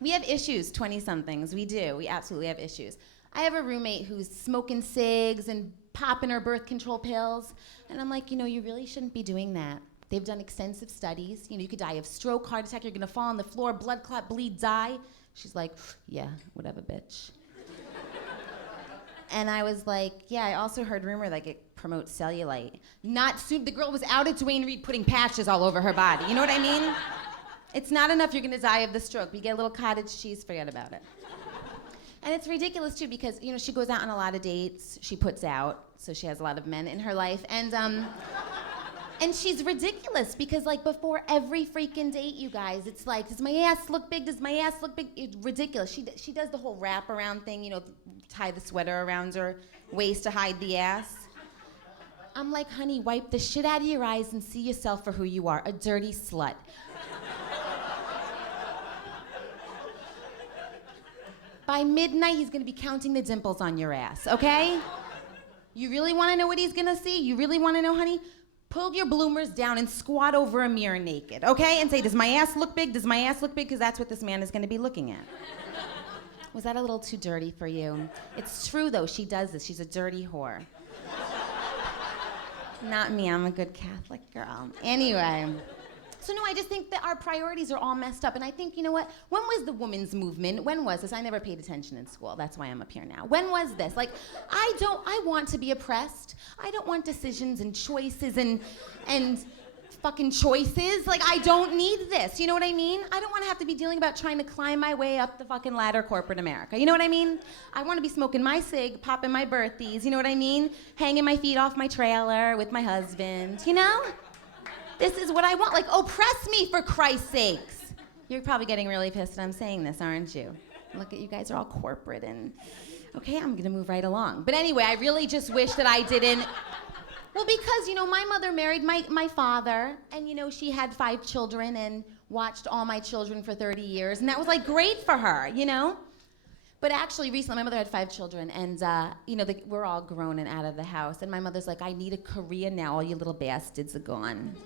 We have issues, 20-somethings, we do. We absolutely have issues. I have a roommate who's smoking cigs and popping her birth control pills. And I'm like, you really shouldn't be doing that. They've done extensive studies. You could die of stroke, heart attack, you're gonna fall on the floor, blood clot, bleed, die. She's like, yeah, whatever, bitch. And I was like, yeah, I also heard rumor that it promotes cellulite. Not soon, the girl was out at Duane Reade putting patches all over her body. You know what I mean? It's not enough you're gonna die of the stroke. You get a little cottage cheese, forget about it. And it's ridiculous too because, she goes out on a lot of dates. She puts out, so she has a lot of men in her life. And she's ridiculous because like before every freaking date, you guys, it's like, does my ass look big? Does my ass look big? It's ridiculous. She does the whole wrap around thing, tie the sweater around her waist to hide the ass. I'm like, honey, wipe the shit out of your eyes and see yourself for who you are, a dirty slut. By midnight, he's gonna be counting the dimples on your ass, okay? You really wanna know what he's gonna see? You really wanna know, honey? Pull your bloomers down and squat over a mirror naked, okay? And say, does my ass look big? Does my ass look big? Because that's what this man is gonna be looking at. Was that a little too dirty for you? It's true though, she does this. She's a dirty whore. Not me, I'm a good Catholic girl. Anyway. So no, I just think that our priorities are all messed up. And I think, you know what? When was the women's movement? When was this? I never paid attention in school. That's why I'm up here now. When was this? Like, I want to be oppressed. I don't want decisions and choices and fucking choices. Like, I don't need this. You know what I mean? I don't want to have to be dealing about trying to climb my way up the fucking ladder corporate America. You know what I mean? I want to be smoking my cig, popping my birthies. You know what I mean? Hanging my feet off my trailer with my husband. You know? This is what I want. Like, oppress me for Christ's sakes. You're probably getting really pissed that I'm saying this, aren't you? Look at you guys are all corporate and, okay, I'm gonna move right along. But anyway, I really just wish that I didn't. Well, because, my mother married my father, and, she had 5 children and watched all my children for 30 years, and that was, like, great for her, But actually, recently, my mother had 5 children, and, we're all grown and out of the house, and my mother's like, I need a career now, all you little bastards are gone.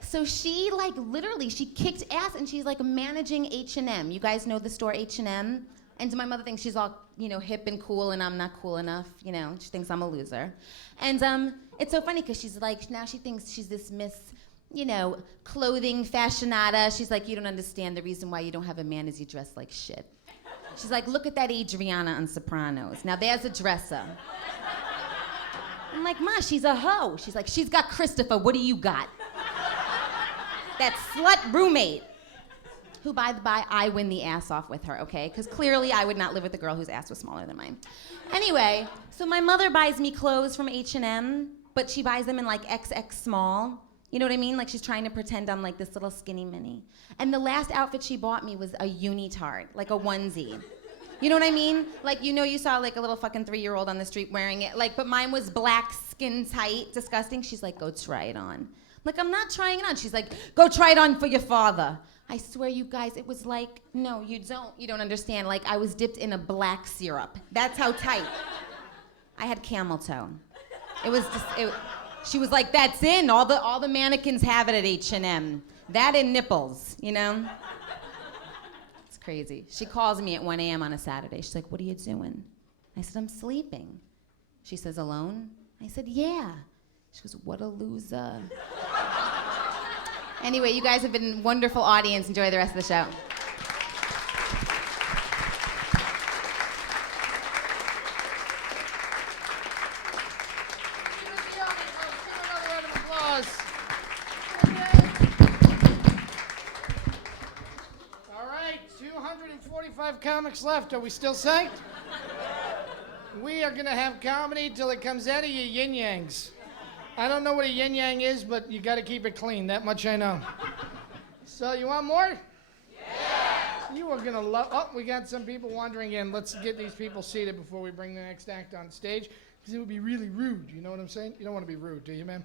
So she, literally, she kicked ass, and she's, managing H&M. You guys know the store H&M? And my mother thinks she's all, hip and cool, and I'm not cool enough, She thinks I'm a loser. And it's so funny, because she's now she thinks she's this Miss, clothing fashionata. She's like, you don't understand. The reason why you don't have a man is you dress like shit. She's like, look at that Adriana on Sopranos. Now there's a dresser. I'm like, Ma, she's a hoe. She's like, she's got Christopher. What do you got? That slut roommate. Who, by the by, I win the ass off with her, okay? Because clearly I would not live with a girl whose ass was smaller than mine. Anyway, so my mother buys me clothes from H&M, but she buys them in XX small. You know what I mean? Like she's trying to pretend I'm like this little skinny mini. And the last outfit she bought me was a unitard, like a onesie. You know what I mean? Like, you saw like a little fucking 3-year-old on the street wearing it, but mine was black, skin tight, disgusting. She's like, go try it on. Like, I'm not trying it on. She's like, go try it on for your father. I swear, you guys, it was like, no, you don't understand. Like, I was dipped in a black syrup. That's how tight. I had camel toe. It was just, she was like, that's in. All the mannequins have it at H&M. That and nipples, It's crazy. She calls me at 1 a.m. on a Saturday. She's like, what are you doing? I said, I'm sleeping. She says, alone? I said, yeah. She goes, what a loser. Anyway, you guys have been a wonderful audience. Enjoy the rest of the show. All right, 245 comics left. Are we still psyched? We are going to have comedy till it comes out of your yin-yangs. I don't know what a yin-yang is, but you got to keep it clean. That much I know. So you want more? Yeah! You are going to love... Oh, we got some people wandering in. Let's get these people seated before we bring the next act on stage, because it would be really rude. You know what I'm saying? You don't want to be rude, do you, ma'am?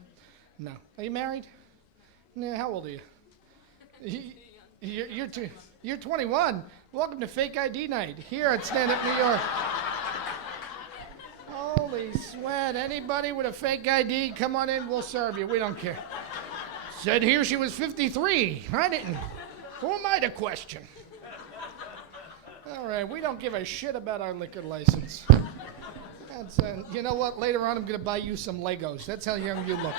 No. Are you married? Yeah, how old are you? You're 21. Welcome to Fake ID Night here at Stand Up New York. Holy sweat. Anybody with a fake ID, come on in, we'll serve you. We don't care. Said here she was 53. I didn't. Who am I to question? All right, we don't give a shit about our liquor license. You know what? Later on, I'm going to buy you some Legos. That's how young you look.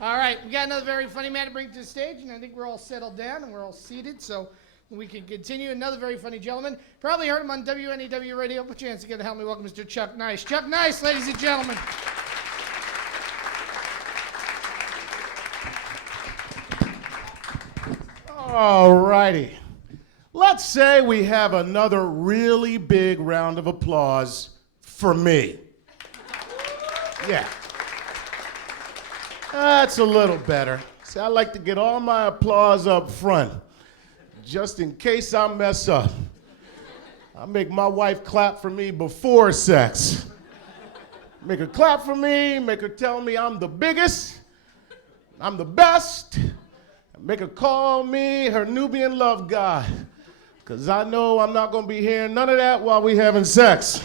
All right, we got another very funny man to bring to the stage, and I think we're all settled down and we're all seated, so we can continue. Another very funny gentleman. Probably heard him on WNEW Radio. Put your hands together. Help me welcome Mr. Chuck Nice. Chuck Nice, ladies and gentlemen. All righty. Let's say we have another really big round of applause for me. Yeah. That's a little better. See, I like to get all my applause up front, just in case I mess up. I make my wife clap for me before sex. Make her clap for me, make her tell me I'm the biggest, I'm the best. Make her call me her Nubian love god, because I know I'm not going to be hearing none of that while we having sex.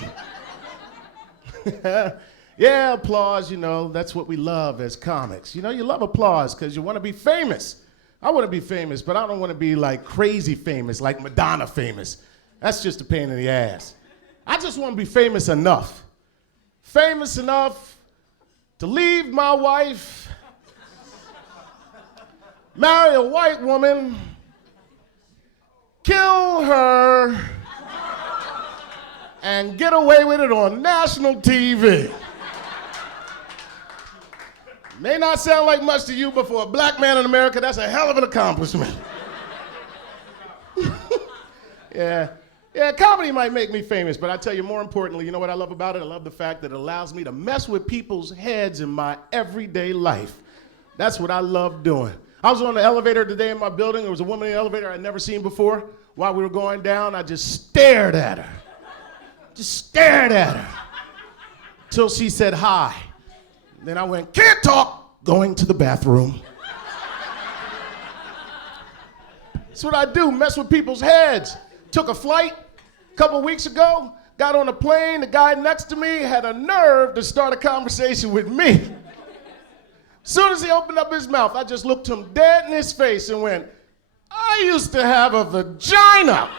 Yeah, applause, you know, that's what we love as comics. You know, you love applause because you want to be famous. I want to be famous, but I don't want to be like crazy famous, like Madonna famous. That's just a pain in the ass. I just want to be famous enough. Famous enough to leave my wife, marry a white woman, kill her, and get away with it on national TV. May not sound like much to you, but for a black man in America, that's a hell of an accomplishment. Yeah, comedy might make me famous, but I tell you, more importantly, you know what I love about it? I love the fact that it allows me to mess with people's heads in my everyday life. That's what I love doing. I was on the elevator today in my building. There was a woman in the elevator I'd never seen before. While we were going down, I just stared at her. Just stared at her. Till she said hi. Then I went, can't talk, going to the bathroom. That's what I do, mess with people's heads. Took a flight a couple weeks ago, got on a plane, the guy next to me had a nerve to start a conversation with me. As soon as he opened up his mouth, I just looked him dead in his face and went, I used to have a vagina.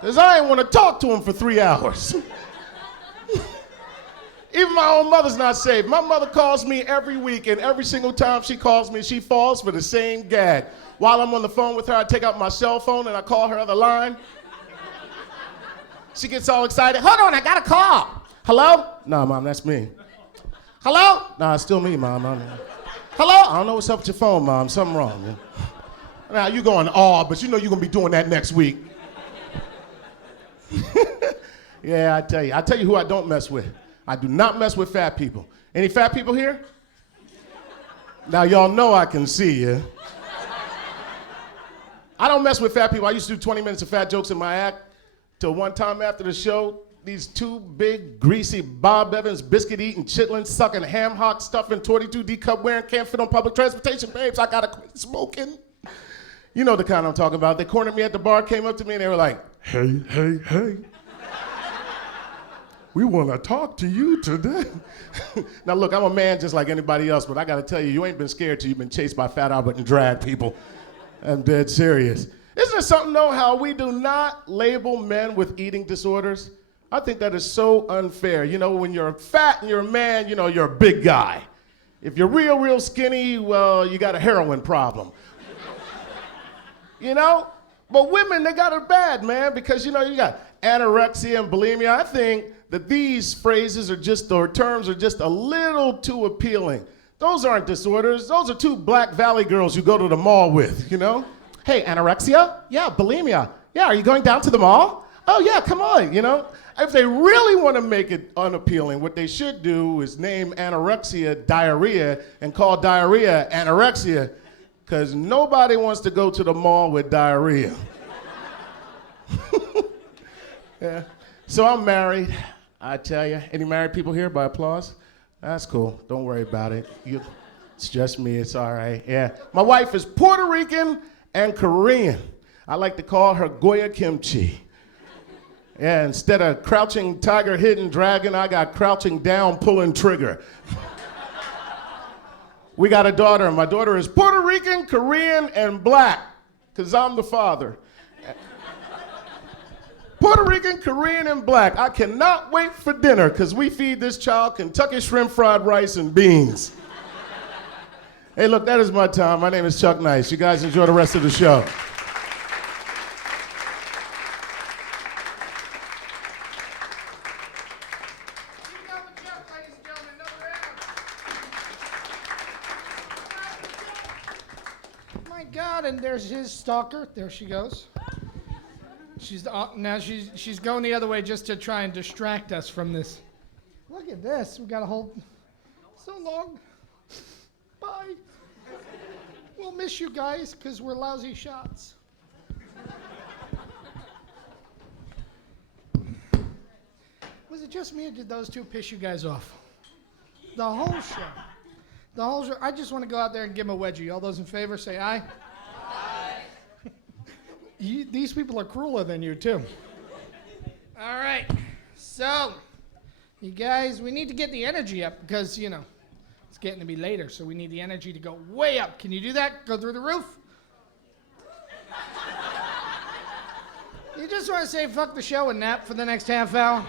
Because I didn't want to talk to him for 3 hours. Even my own mother's not saved. My mother calls me every week, and every single time she calls me, she falls for the same gag. While I'm on the phone with her, I take out my cell phone and I call her other line. She gets all excited. Hold on, I got a call. Hello? No, Mom, that's me. Hello? No, it's still me, Mom. Hello? I don't know what's up with your phone, Mom. Something wrong. Man. Now, you going, but you know you're going to be doing that next week. Yeah, I tell you who I don't mess with. I do not mess with fat people. Any fat people here? Now, y'all know I can see you. I don't mess with fat people. I used to do 20 minutes of fat jokes in my act, till one time after the show, these two big, greasy Bob Evans, biscuit-eating, chitlin, sucking, ham hock stuffing, 22D cup wearing, can't fit on public transportation, babes, I gotta quit smoking. You know the kind I'm talking about. They cornered me at the bar, came up to me, and they were like, hey, hey, hey. We want to talk to you today. Now look, I'm a man just like anybody else, but I gotta tell you, you ain't been scared till you've been chased by Fat Albert and drag people. I'm dead serious. Isn't it something though how we do not label men with eating disorders? I think that is so unfair. You know, when you're fat and you're a man, you know, you're a big guy. If you're real skinny, well, you got a heroin problem. You know? But women, they got it bad, man, because, you know, you got anorexia and bulimia. I think that these phrases or terms are just a little too appealing. Those aren't disorders. Those are two Black Valley girls you go to the mall with, you know? Hey, anorexia? Yeah, bulimia. Yeah, are you going down to the mall? Oh, yeah, come on, you know? If they really want to make it unappealing, what they should do is name anorexia diarrhea and call diarrhea anorexia, because nobody wants to go to the mall with diarrhea. Yeah. So I'm married, I tell you. Any married people here by applause? That's cool. Don't worry about it. It's just me. It's all right. Yeah. My wife is Puerto Rican and Korean. I like to call her Goya Kimchi. Yeah, instead of crouching tiger, hidden dragon, I got crouching down, pulling trigger. We got a daughter, and my daughter is Puerto Rican, Korean, and black, because I'm the father. Puerto Rican, Korean, and black. I cannot wait for dinner, because we feed this child Kentucky shrimp fried rice and beans. Hey, look, that is my time. My name is Chuck Nice. You guys enjoy the rest of the show. And there's his stalker. There she goes. Now she's going the other way just to try and distract us from this. Look at this. We got a whole. So long. Bye. We'll miss you guys because we're lousy shots. Was it just me or did those two piss you guys off? The whole show. The whole show. I just want to go out there and give them a wedgie. All those in favor say aye. These people are crueler than you, too. All right. So, you guys, we need to get the energy up because, you know, it's getting to be later, so we need the energy to go way up. Can you do that? Go through the roof? You just want to say fuck the show and nap for the next half hour?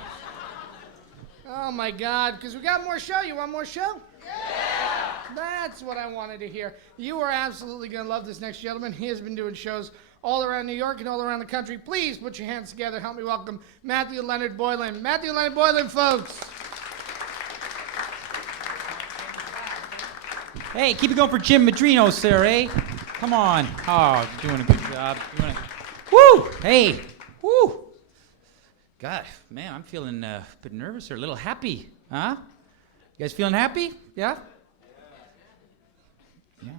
Oh, my God, because we got more show. You want more show? Yeah! That's what I wanted to hear. You are absolutely going to love this next gentleman. He has been doing shows all around New York and all around the country. Please put your hands together. Help me welcome Matthew-Leonard Boylan. Matthew-Leonard Boylan, folks. Hey, keep it going for Jim Madrino, sir, eh? Come on. Oh, you're doing a good job. Woo! Hey! Woo! God, man, I'm feeling a bit nervous or a little happy. Huh? You guys feeling happy? Yeah? Yeah.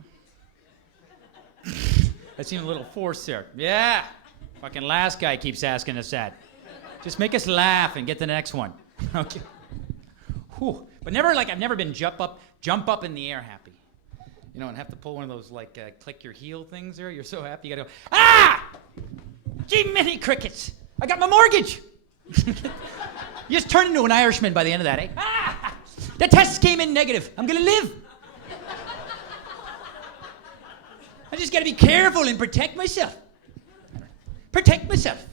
That seemed a little forced there. Yeah. Fucking last guy keeps asking us that. Just make us laugh and get the next one. Okay. Whew. But never like I've never been jump up in the air happy. You know, and have to pull one of those like click your heel things there. You're so happy you gotta go, ah! Gee, many crickets. I got my mortgage. You just turn into an Irishman by the end of that, eh? Ah! The test came in negative. I'm gonna live. I just gotta be careful and protect myself. Protect myself.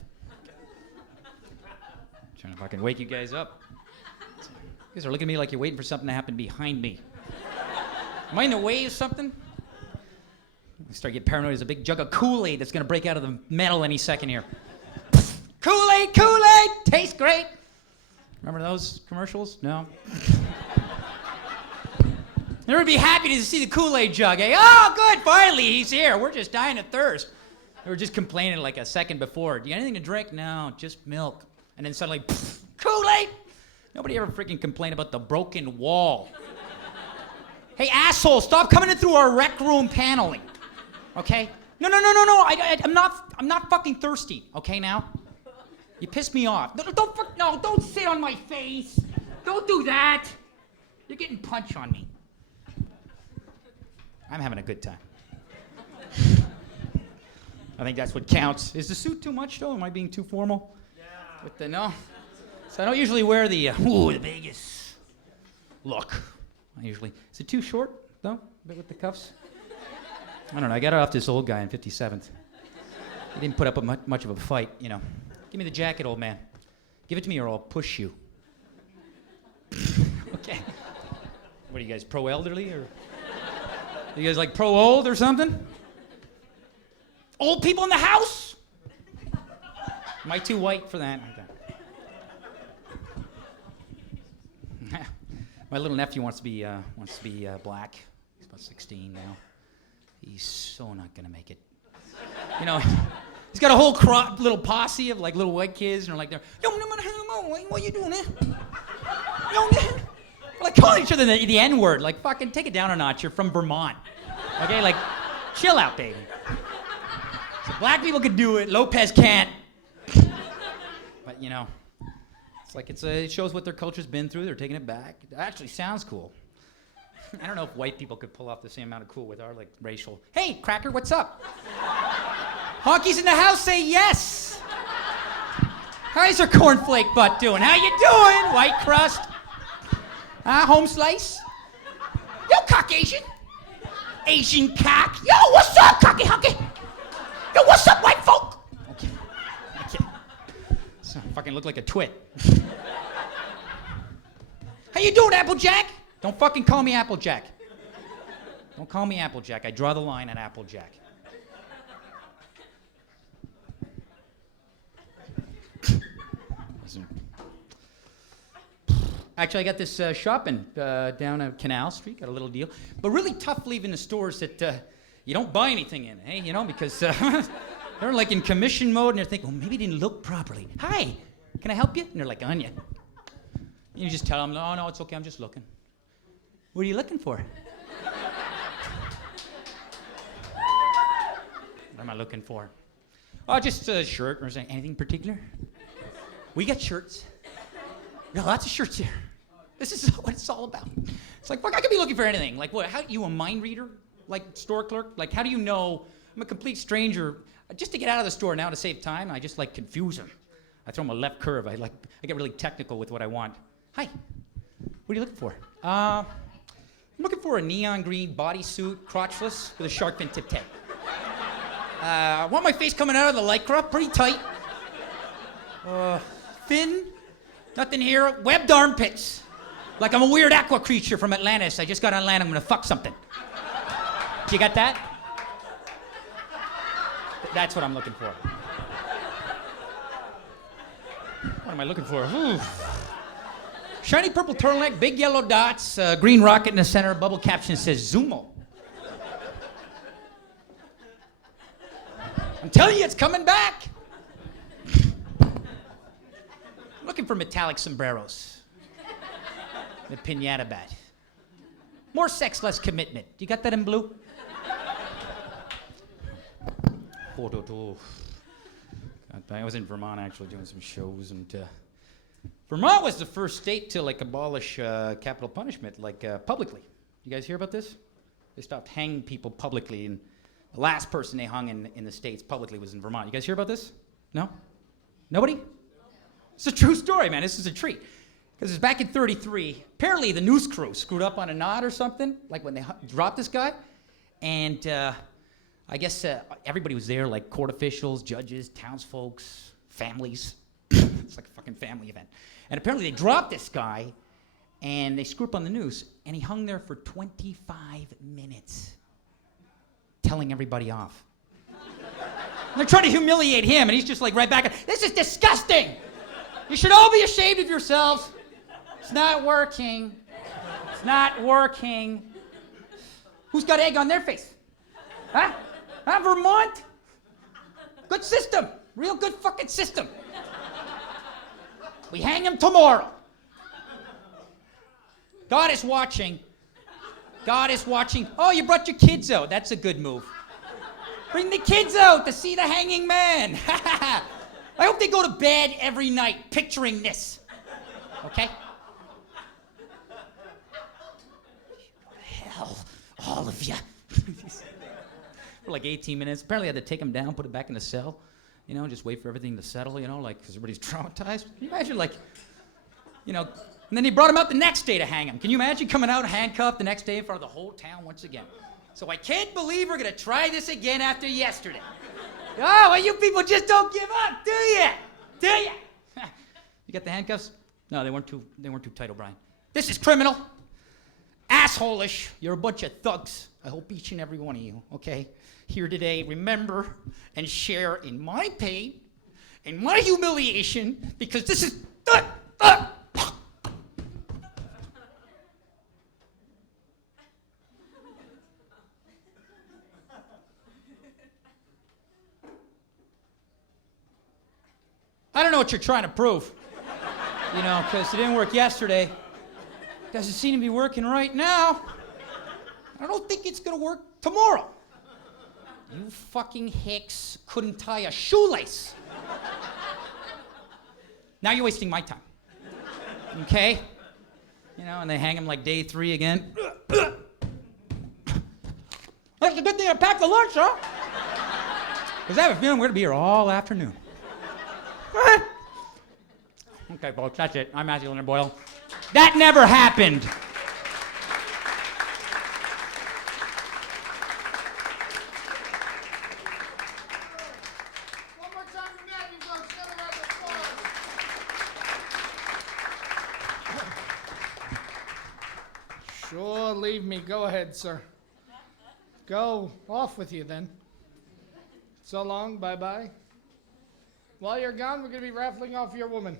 Trying to fucking wake you guys up. You guys are looking at me like you're waiting for something to happen behind me. Am I in the way of something? I start getting paranoid. There's a big jug of Kool-Aid that's gonna break out of the metal any second here. Kool-Aid, Kool-Aid, tastes great. Remember those commercials? No? Never be happy to see the Kool-Aid jug, eh? Oh, good, finally, he's here. We're just dying of thirst. We were just complaining like a second before. Do you got anything to drink? No, just milk. And then suddenly, Kool-Aid! Nobody ever freaking complained about the broken wall. Hey, asshole, stop coming in through our rec room paneling, okay? No, I'm not fucking thirsty, okay, now? You pissed me off. Don't sit on my face. Don't do that. You're getting punch on me. I'm having a good time. I think that's what counts. Is the suit too much, though? Am I being too formal? Yeah. With the, no? So I don't usually wear the Vegas look. Is it too short, though, a bit with the cuffs? I don't know. I got it off this old guy in 57th. He didn't put up much of a fight, you know. Give me the jacket, old man. Give it to me or I'll push you. Okay. What are you guys, pro-elderly or? You guys like pro-old or something? Old people in the house? Am I too white for that? Okay. My little nephew wants to be black. He's about 16 now. He's so not gonna make it. You know, he's got a whole little posse of like little white kids, and they're like, yo, what you doing, man? Yo, man. We're like calling each other the N-word. Like, fucking take it down a notch. You're from Vermont. Okay, like, chill out, baby. So black people could do it. Lopez can't. But, you know, It's like it shows what their culture's been through. They're taking it back. It actually sounds cool. I don't know if white people could pull off the same amount of cool with our like racial. Hey, cracker, what's up? Honkies in the house say yes. How's your cornflake butt doing? How you doing? White crust. Home slice. Yo, Caucasian. Asian cock. Yo, what's up, cocky hunky? Yo, what's up, white folk? Okay. So I fucking look like a twit. How you doing, Applejack? Don't fucking call me Applejack. Don't call me Applejack. I draw the line at Applejack. Actually, I got this shopping down Canal Street. Got a little deal. But really tough leaving the stores that you don't buy anything in, hey? You know, because they're like in commission mode and they're thinking, well, maybe it didn't look properly. Hi, can I help you? And they're like, Anya. You just tell them, oh, no, it's okay, I'm just looking. What are you looking for? What am I looking for? Oh, just a shirt or something. Anything particular? We got shirts. We got lots of shirts here. This is what it's all about. It's like, fuck, I could be looking for anything. Like, what, how, you a mind reader? Like, store clerk? Like, how do you know I'm a complete stranger? Just to get out of the store now to save time, I just, like, confuse them. I throw them a left curve. I get really technical with what I want. Hi, what are you looking for? I'm looking for a neon green bodysuit, crotchless, with a shark fin tip tape. I want my face coming out of the Lycra, pretty tight. Thin, nothing here, webbed armpits. Like I'm a weird aqua creature from Atlantis. I just got on land, I'm gonna fuck something. You got that? That's what I'm looking for. What am I looking for? Ooh. Shiny purple turtleneck, big yellow dots, green rocket in the center, bubble caption says Zumo. I'm telling you, it's coming back. I'm looking for metallic sombreros. The piñata bat. More sex, less commitment. You got that in blue? I was in Vermont actually doing some shows, and Vermont was the first state to like abolish capital punishment, like publicly. You guys hear about this? They stopped hanging people publicly, and the last person they hung in the States publicly was in Vermont. You guys hear about this? No? Nobody? It's a true story, man. This is a treat. Because it's back in 33. Apparently the news crew screwed up on a knot or something, like when they dropped this guy. And I guess everybody was there, like court officials, judges, townsfolk, families. It's like a fucking family event. And apparently they dropped this guy, and they screwed up on the news, and he hung there for 25 minutes. Telling everybody off. They're trying to humiliate him, and he's just like right back. This is disgusting. You should all be ashamed of yourselves. It's not working. It's not working. Who's got egg on their face? Huh? Huh, Vermont? Good system. Real good fucking system. We hang him tomorrow. God is watching. God is watching. Oh, you brought your kids out. That's a good move. Bring the kids out to see the hanging man. I hope they go to bed every night picturing this. Okay? Hell, all of you. For like 18 minutes. Apparently I had to take him down, put it back in the cell. You know, just wait for everything to settle, you know, like, because everybody's traumatized. Can you imagine, like, you know, and then they brought him out the next day to hang him. Can you imagine coming out handcuffed the next day in front of the whole town once again? So I can't believe we're going to try this again after yesterday. Oh, well, you people just don't give up, do you? Do you? You got the handcuffs? No, they weren't too tight, O'Brien. This is criminal. Asshole-ish. You're a bunch of thugs. I hope each and every one of you, okay, here today, remember and share in my pain and my humiliation, because this is... I don't know what you're trying to prove, you know, because it didn't work yesterday. Doesn't seem to be working right now. I don't think it's gonna work tomorrow. You fucking hicks couldn't tie a shoelace. Now you're wasting my time. Okay? You know, and they hang him like day 3 again. That's a good thing I packed the lunch, huh? Because I have a feeling we're going to be here all afternoon. Okay, folks, that's it. I'm Matthew-Leonard Boylan. That never happened. One more time for Matthew, folks. Another round of applause. Sure, leave me. Go ahead, sir. Go off with you then. So long, bye-bye. While you're gone, we're going to be raffling off your woman.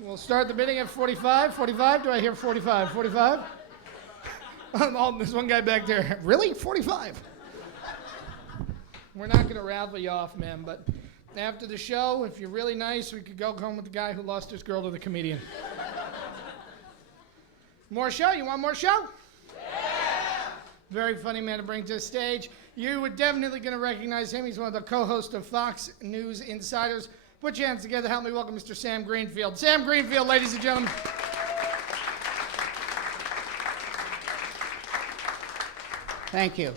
We'll start the bidding at 45. 45? Do I hear 45? 45? Oh, there's one guy back there. Really? 45? We're not going to raffle you off, man, but after the show, if you're really nice, we could go home with the guy who lost his girl to the comedian. More show? You want more show? Yeah! Very funny man to bring to the stage. You were definitely going to recognize him. He's one of the co-hosts of Fox News Insiders. Put your hands together. Help me welcome Mr. Sam Greenfield. Sam Greenfield, ladies and gentlemen. Thank you.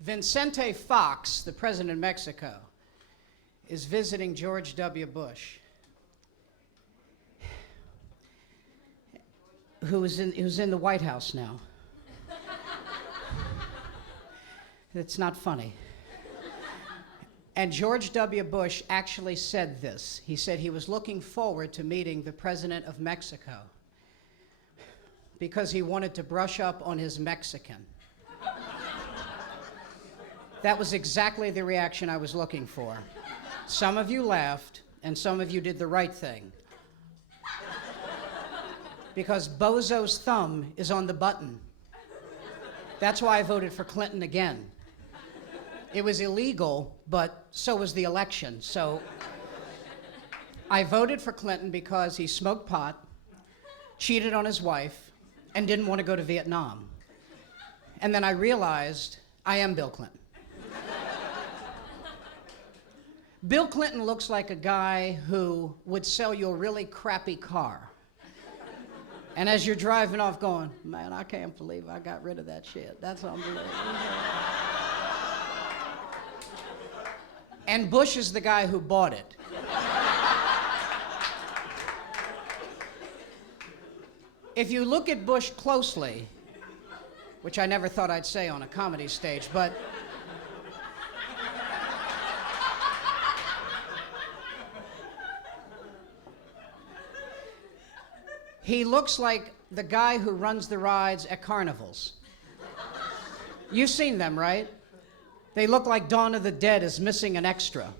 Vicente Fox, the president of Mexico, is visiting George W. Bush, who's in the White House now. It's not funny. And George W. Bush actually said this. He said he was looking forward to meeting the president of Mexico because he wanted to brush up on his Mexican. That was exactly the reaction I was looking for. Some of you laughed, and some of you did the right thing. Because Bozo's thumb is on the button. That's why I voted for Clinton again. It was illegal, but so was the election. So I voted for Clinton because he smoked pot, cheated on his wife, and didn't want to go to Vietnam. And then I realized I am Bill Clinton. Bill Clinton looks like a guy who would sell you a really crappy car. And as you're driving off going, man, I can't believe I got rid of that shit. That's unbelievable. And Bush is the guy who bought it. If you look at Bush closely, which I never thought I'd say on a comedy stage, but he looks like the guy who runs the rides at carnivals. You've seen them, right? They look like Dawn of the Dead is missing an extra.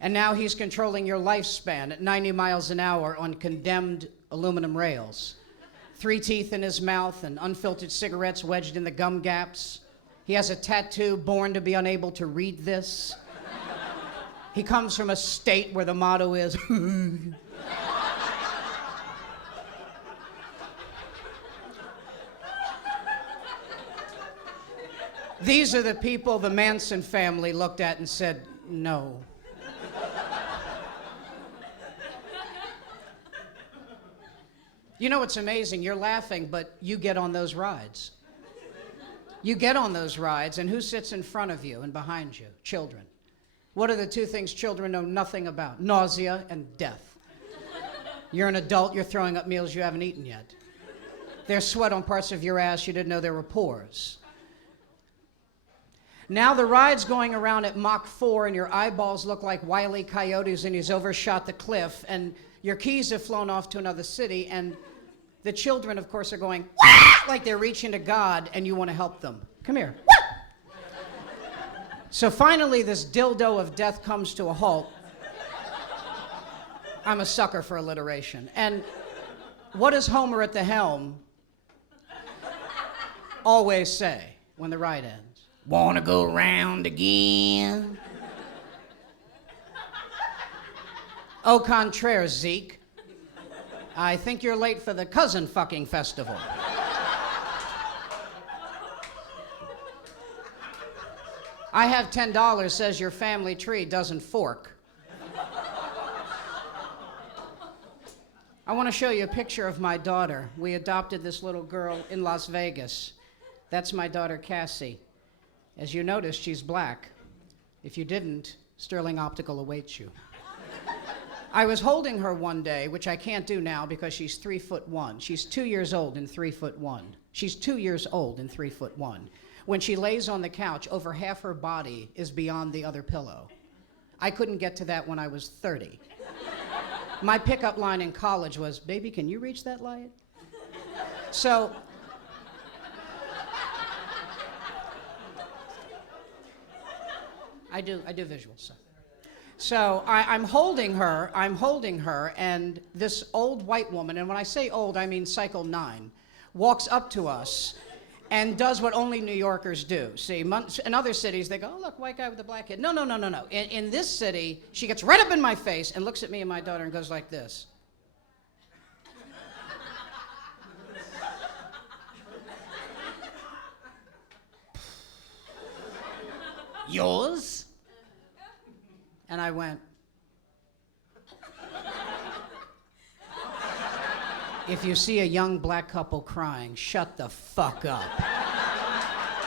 And now he's controlling your lifespan at 90 miles an hour on condemned aluminum rails. 3 teeth in his mouth and unfiltered cigarettes wedged in the gum gaps. He has a tattoo, born to be unable to read this. He comes from a state where the motto is, These are the people the Manson family looked at and said, no. You know what's amazing? You're laughing, but you get on those rides. You get on those rides, and who sits in front of you and behind you? Children. What are the 2 things children know nothing about? Nausea and death. You're an adult, you're throwing up meals you haven't eaten yet. There's sweat on parts of your ass you didn't know there were pores. Now the ride's going around at Mach 4 and your eyeballs look like Wile E. Coyotes and he's overshot the cliff and your keys have flown off to another city and the children, of course, are going, Wah! Like they're reaching to God and you want to help them. Come here. Wah! So finally this dildo of death comes to a halt. I'm a sucker for alliteration. And what does Homer at the helm always say when the ride ends? Wanna go round again? Au contraire, Zeke. I think you're late for the cousin fucking festival. I have $10, says your family tree doesn't fork. want to show you a picture of my daughter. We adopted this little girl in Las Vegas. That's my daughter, Cassie. As you noticed, she's black. If you didn't, Sterling Optical awaits you. I was holding her one day, which I can't do now because she's 3'1". She's 2 years old and 3'1". She's 2 years old and 3'1". When she lays on the couch, over half her body is beyond the other pillow. I couldn't get to that when I was 30. My pickup line in college was, "Baby, can you reach that light?" So, I do visuals. So I'm holding her, and this old white woman, and when I say old, I mean cycle 9, walks up to us and does what only New Yorkers do. See, in other cities, they go, "Oh, look, white guy with a black kid." No. In this city, she gets right up in my face and looks at me and my daughter and goes like this. "Yours?" And I went, "If you see a young black couple crying, shut the fuck up."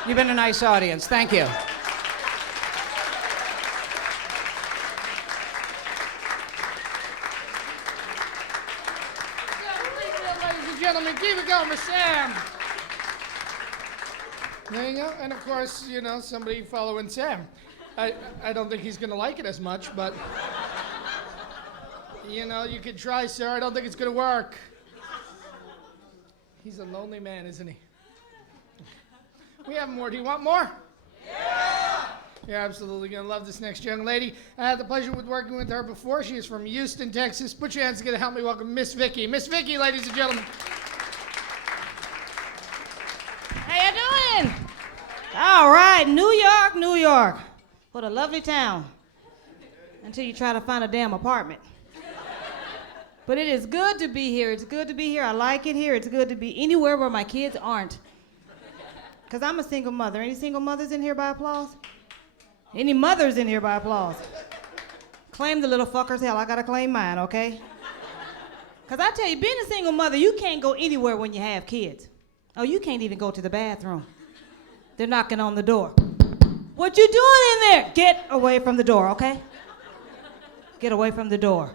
You've been a nice audience. Thank you. Ladies and gentlemen, keep it going for Sam. There you go. And of course, you know, somebody following Sam. I don't think he's going to like it as much, but, you know, you could try, sir. I don't think it's going to work. He's a lonely man, isn't he? We have more. Do you want more? Yeah! You're absolutely going to love this next young lady. I had the pleasure of working with her before. She is from Houston, Texas. Put your hands together. Help me welcome Miss Vicky. Miss Vicky, ladies and gentlemen. How you doing? All right, New York, New York. What a lovely town. Until you try to find a damn apartment. But it is good to be here. It's good to be here. I like it here. It's good to be anywhere where my kids aren't. Because I'm a single mother. Any single mothers in here by applause? Any mothers in here by applause? Claim the little fuckers. Hell, I got to claim mine, okay? Because I tell you, being a single mother, you can't go anywhere when you have kids. Oh, you can't even go to the bathroom. They're knocking on the door. "What you doing in there?" "Get away from the door, okay? Get away from the door."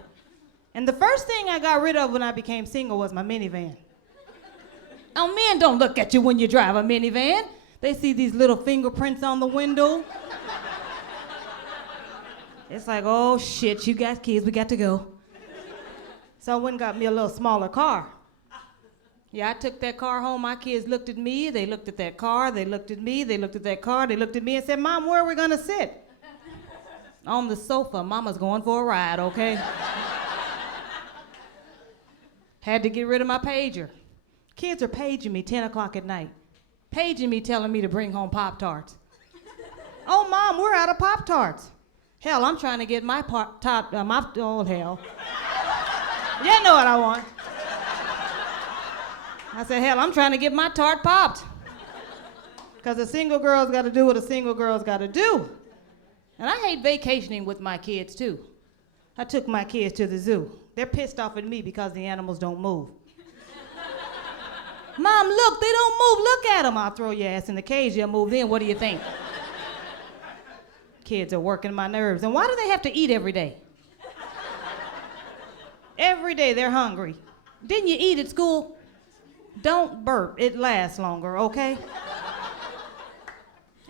And the first thing I got rid of when I became single was my minivan. Oh, men don't look at you when you drive a minivan. They see these little fingerprints on the window. It's like, oh shit, you got kids, we got to go. So I went and got me a little smaller car. Yeah, I took that car home. My kids looked at me. They looked at that car. They looked at me. They looked at that car. They looked at me and said, "Mom, where are we going to sit?" "On the sofa. Mama's going for a ride, okay?" Had to get rid of my pager. Kids are paging me 10 o'clock at night. Paging me, telling me to bring home Pop-Tarts. "Oh, Mom, we're out of Pop-Tarts." Hell, I'm trying to get my oh, hell. You know what I want. I said, hell, I'm trying to get my tart popped. Because a single girl's got to do what a single girl's got to do. And I hate vacationing with my kids, too. I took my kids to the zoo. They're pissed off at me because the animals don't move. "Mom, look, they don't move. Look at them." "I'll throw your ass in the cage. You'll move then. What do you think?" Kids are working my nerves. And why do they have to eat every day? Every day they're hungry. Didn't you eat at school? Don't burp. It lasts longer, okay?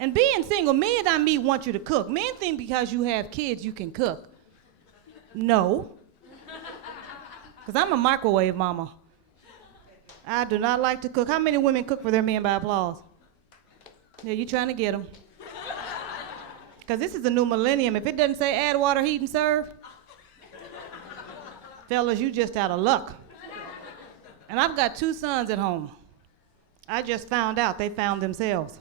And being single, men I meet want you to cook. Men think because you have kids, you can cook. No. Because I'm a microwave mama. I do not like to cook. How many women cook for their men by applause? Yeah, you trying to get them. Because this is a new millennium. If it doesn't say add water, heat, and serve, fellas, you just out of luck. And I've got 2 sons at home. I just found out they found themselves.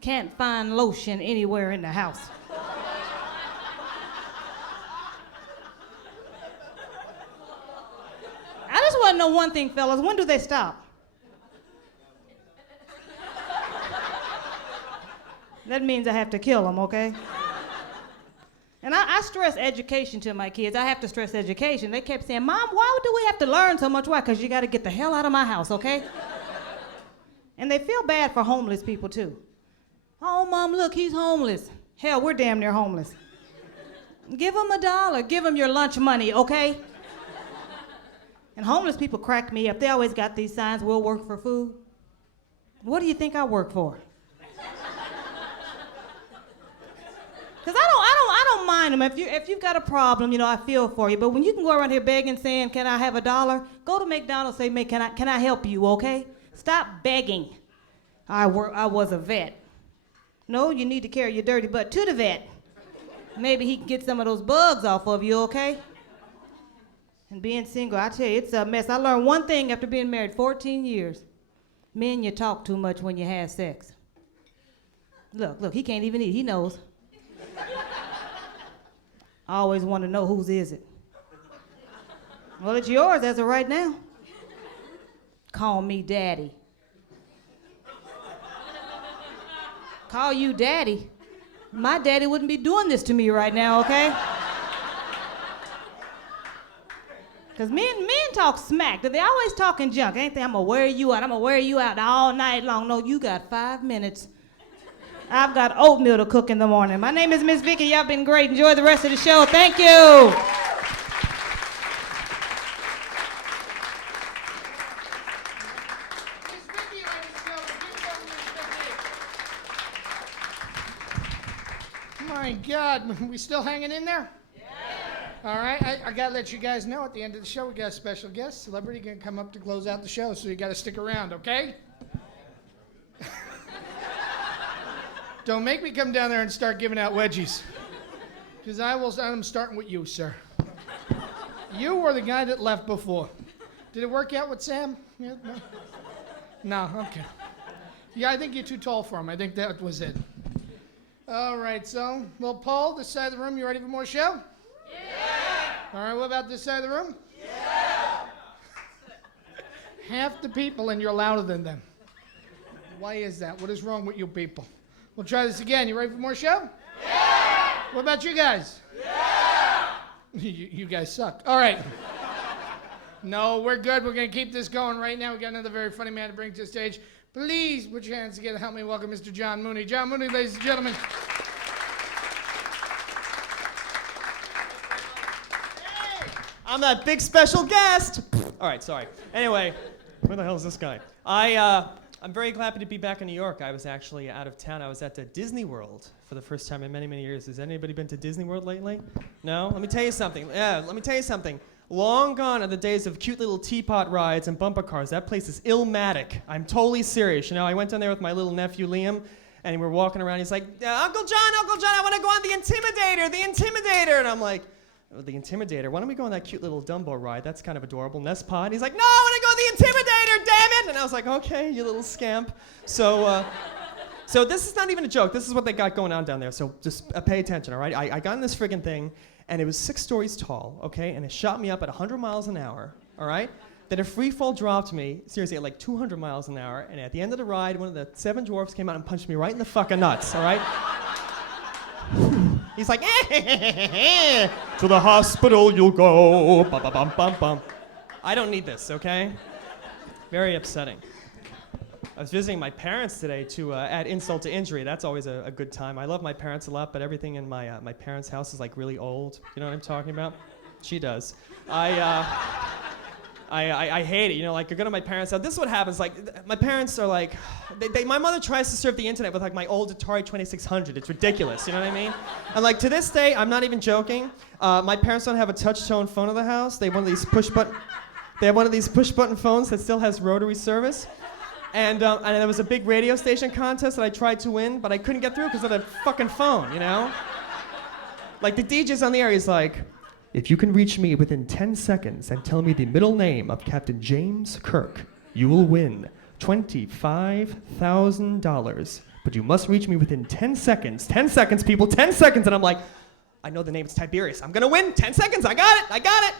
Can't find lotion anywhere in the house. I just want to know one thing, fellas. When do they stop? That means I have to kill them, okay? And I I stress education to my kids. I have to stress education. They kept saying, Mom, why do we have to learn so much? Why? Because you got to get the hell out of my house, okay? And they feel bad for homeless people, too. Oh, Mom, look, he's homeless. Hell, we're damn near homeless. Give him $1. Give him your lunch money, okay? And homeless people crack me up. They always got these signs, we'll work for food. What do you think I work for? Because I don't mind them. If you've got a problem, you know, I feel for you. But when you can go around here begging, saying, can I have $1? Go to McDonald's, say, can I help you, okay? Stop begging. I was a vet. No, you need to carry your dirty butt to the vet. Maybe he can get some of those bugs off of you, okay? And being single, I tell you, it's a mess. I learned one thing after being married 14 years. Men, you talk too much when you have sex. Look, he can't even eat. He knows. I always want to know whose is it. Well, it's yours as of right now. Call me daddy. Call you daddy? My daddy wouldn't be doing this to me right now, okay? Because men talk smack. They always talking junk. Ain't they? I'm going to wear you out. I'm going to wear you out all night long. No, you got 5 minutes. I've got oatmeal to cook in the morning. My name is Miss Vicky. Y'all been great. Enjoy the rest of the show. Thank you. My God, we still hanging in there? Yeah. All right, I gotta let you guys know at the end of the show we got a special guest, celebrity, gonna come up to close out the show, so you gotta stick around, okay? Don't make me come down there and start giving out wedgies, because I'm starting with you, sir. You were the guy that left before. Did it work out with Sam? Yeah, no, okay. Yeah, I think you're too tall for him. I think that was it. All right, so, well, Paul, this side of the room, you ready for more show? Yeah! All right, what about this side of the room? Yeah! Half the people and you're louder than them. Why is that? What is wrong with you people? We'll try this again. You ready for more show? Yeah! What about you guys? Yeah! You guys suck. All right. No, we're good. We're going to keep this going right now. We got another very funny man to bring to the stage. Please put your hands together. Help me welcome Mr. John Mooney. John Mooney, ladies and gentlemen. Hey, I'm that big special guest. All right, sorry. Anyway, where the hell is this guy? I'm very happy to be back in New York. I was actually out of town. I was at Disney World for the first time in many, many years. Has anybody been to Disney World lately? No? Let me tell you something. Long gone are the days of cute little teapot rides and bumper cars. That place is illmatic. I'm totally serious. You know, I went down there with my little nephew Liam, and we were walking around. He's like, Uncle John, I want to go on the Intimidator. And I'm like, oh, the Intimidator? Why don't we go on that cute little Dumbo ride? That's kind of adorable. Nest Pod. He's like, no, I want to go on the Intimidator, damn it! And I was like, okay, you little scamp. So this is not even a joke. This is what they got going on down there. So just pay attention, all right? I got in this friggin' thing, and it was 6 stories tall, okay? And it shot me up at 100 miles an hour, all right? Then a free fall dropped me, seriously, at like 200 miles an hour. And at the end of the ride, one of the 7 dwarfs came out and punched me right in the fucking nuts, all right? He's like, to the hospital you'll go, bum. I don't need this, okay? Very upsetting. I was visiting my parents today to add insult to injury. That's always a good time. I love my parents a lot, but everything in my parents' house is like really old. You know what I'm talking about? She does. I hate it. You know, like I go to my parents' house. This is what happens. Like my parents are like, my mother tries to surf the internet with like my old Atari 2600. It's ridiculous. You know what I mean? And like to this day, I'm not even joking. My parents don't have a touch-tone phone in the house. They have one of these push-button phones that still has rotary service. And there was a big radio station contest that I tried to win, but I couldn't get through because of the fucking phone, you know? Like the DJ's on the air, he's like, if you can reach me within 10 seconds and tell me the middle name of Captain James Kirk, you will win $25,000. But you must reach me within 10 seconds. 10 seconds, people, 10 seconds. And I'm like, I know the name, it's Tiberius. I'm gonna win, 10 seconds, I got it.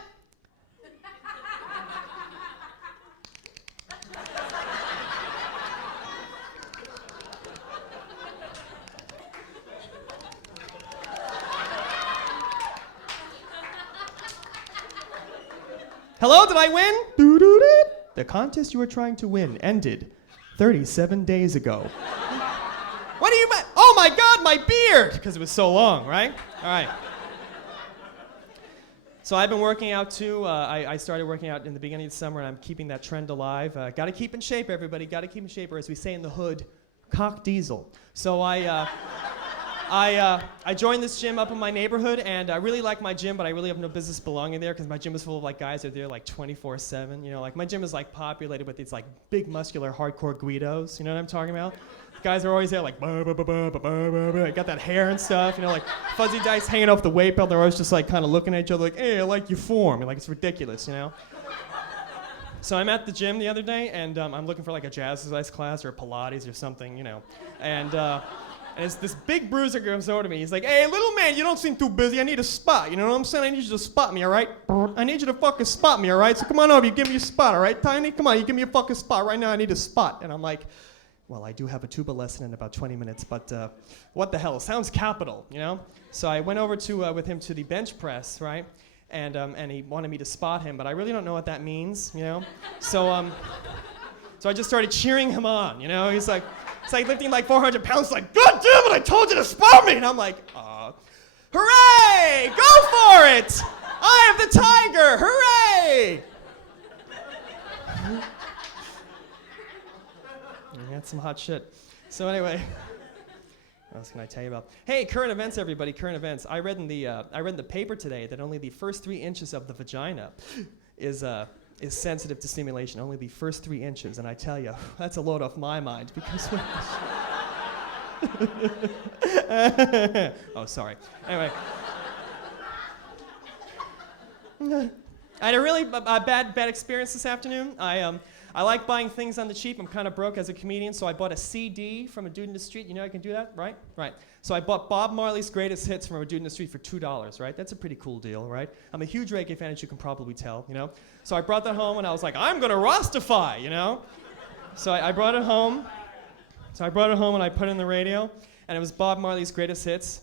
Hello, did I win? Doo-doo-doo. The contest you were trying to win ended 37 days ago. What do you mean? Oh my God, my beard! Because it was so long, right? All right. So I've been working out too. I started working out in the beginning of the summer, and I'm keeping that trend alive. Got to keep in shape, everybody. Got to keep in shape, or as we say in the hood, cock diesel. So I joined this gym up in my neighborhood, and I really like my gym, but I really have no business belonging there because my gym is full of like guys that are there like 24/7. You know, like my gym is like populated with these like big muscular hardcore Guidos. You know what I'm talking about? Guys are always there like got that hair and stuff, you know, like fuzzy dice hanging off the weight belt. They're always just like kind of looking at each other like, hey, I like your form. And like it's ridiculous, you know. So I'm at the gym the other day, and I'm looking for like a jazzercise class or a Pilates or something, you know. And it's this big bruiser comes over to me. He's like, hey, little man, you don't seem too busy. I need a spot. You know what I'm saying? I need you to spot me, all right? I need you to fucking spot me, all right? So come on over. You give me a spot, all right, Tiny? Come on, you give me a fucking spot right now. I need a spot. And I'm like, well, I do have a tuba lesson in about 20 minutes, but what the hell? Sounds capital, you know? So I went over to with him to the bench press, right? And he wanted me to spot him, but I really don't know what that means, you know? So I just started cheering him on, you know? He's like, it's like lifting like 400 pounds, like, God damn it, I told you to spot me! And I'm like, hooray! Go for it! I am the tiger! Hooray! That's some hot shit. So anyway, what else can I tell you about? Hey, current events, everybody! Current events. I read in the paper today that only the first 3 inches of the vagina is sensitive to stimulation. Only the first 3 inches, and I tell you, that's a load off my mind because. Oh, sorry. Anyway. I had a really bad experience this afternoon. I like buying things on the cheap. I'm kind of broke as a comedian, so I bought a CD from a dude in the street. You know I can do that, right? Right. So I bought Bob Marley's Greatest Hits from a dude in the street for $2, right? That's a pretty cool deal, right? I'm a huge reggae fan, as you can probably tell, you know? So I brought that home, and I was like, I'm going to Rastify, you know? So I brought it home. And I put it in the radio, and it was Bob Marley's Greatest Hits,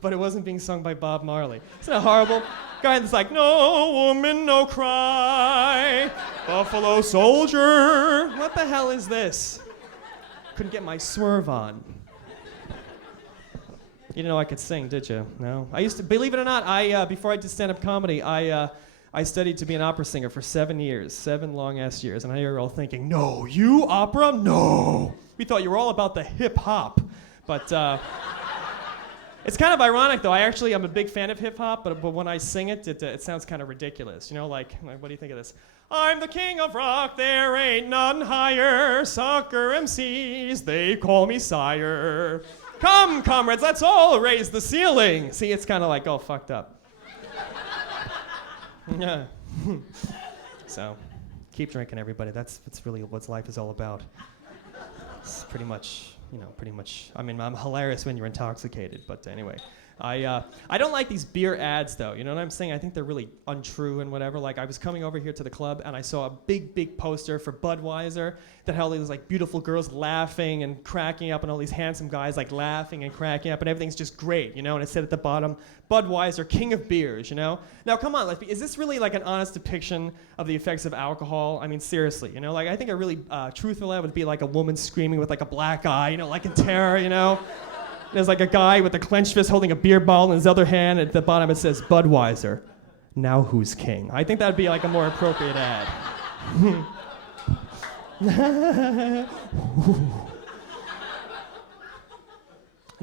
but it wasn't being sung by Bob Marley. Isn't that horrible? Guy that's like, no woman, no cry, Buffalo Soldier. What the hell is this? Couldn't get my swerve on. You didn't know I could sing, did you? No? I used to, believe it or not, before I did stand-up comedy, I studied to be an opera singer for 7 years, 7 long-ass years, and I hear you all thinking, no, you opera? No. We thought you were all about the hip-hop, but it's kind of ironic, though. I'm a big fan of hip-hop, but when I sing it, it sounds kind of ridiculous. You know, like, what do you think of this? I'm the king of rock, there ain't none higher. Soccer MCs, they call me sire. Come, comrades, let's all raise the ceiling. See, it's kind of like all fucked up. Yeah. So, keep drinking, everybody. That's really what life is all about. It's pretty much, I mean, I'm hilarious when you're intoxicated, but anyway. I don't like these beer ads, though. You know what I'm saying? I think they're really untrue and whatever. Like, I was coming over here to the club, and I saw a big poster for Budweiser that had all these, like, beautiful girls laughing and cracking up and all these handsome guys, like, laughing and cracking up, and everything's just great, you know? And it said at the bottom, Budweiser, king of beers, you know? Now, come on, is this really, like, an honest depiction of the effects of alcohol? I mean, seriously, you know? Like, I think a really truthful ad would be, like, a woman screaming with, like, a black eye, you know, like in terror, you know? There's like a guy with a clenched fist holding a beer bottle in his other hand. At the bottom it says, Budweiser, now who's king? I think that'd be like a more appropriate ad. You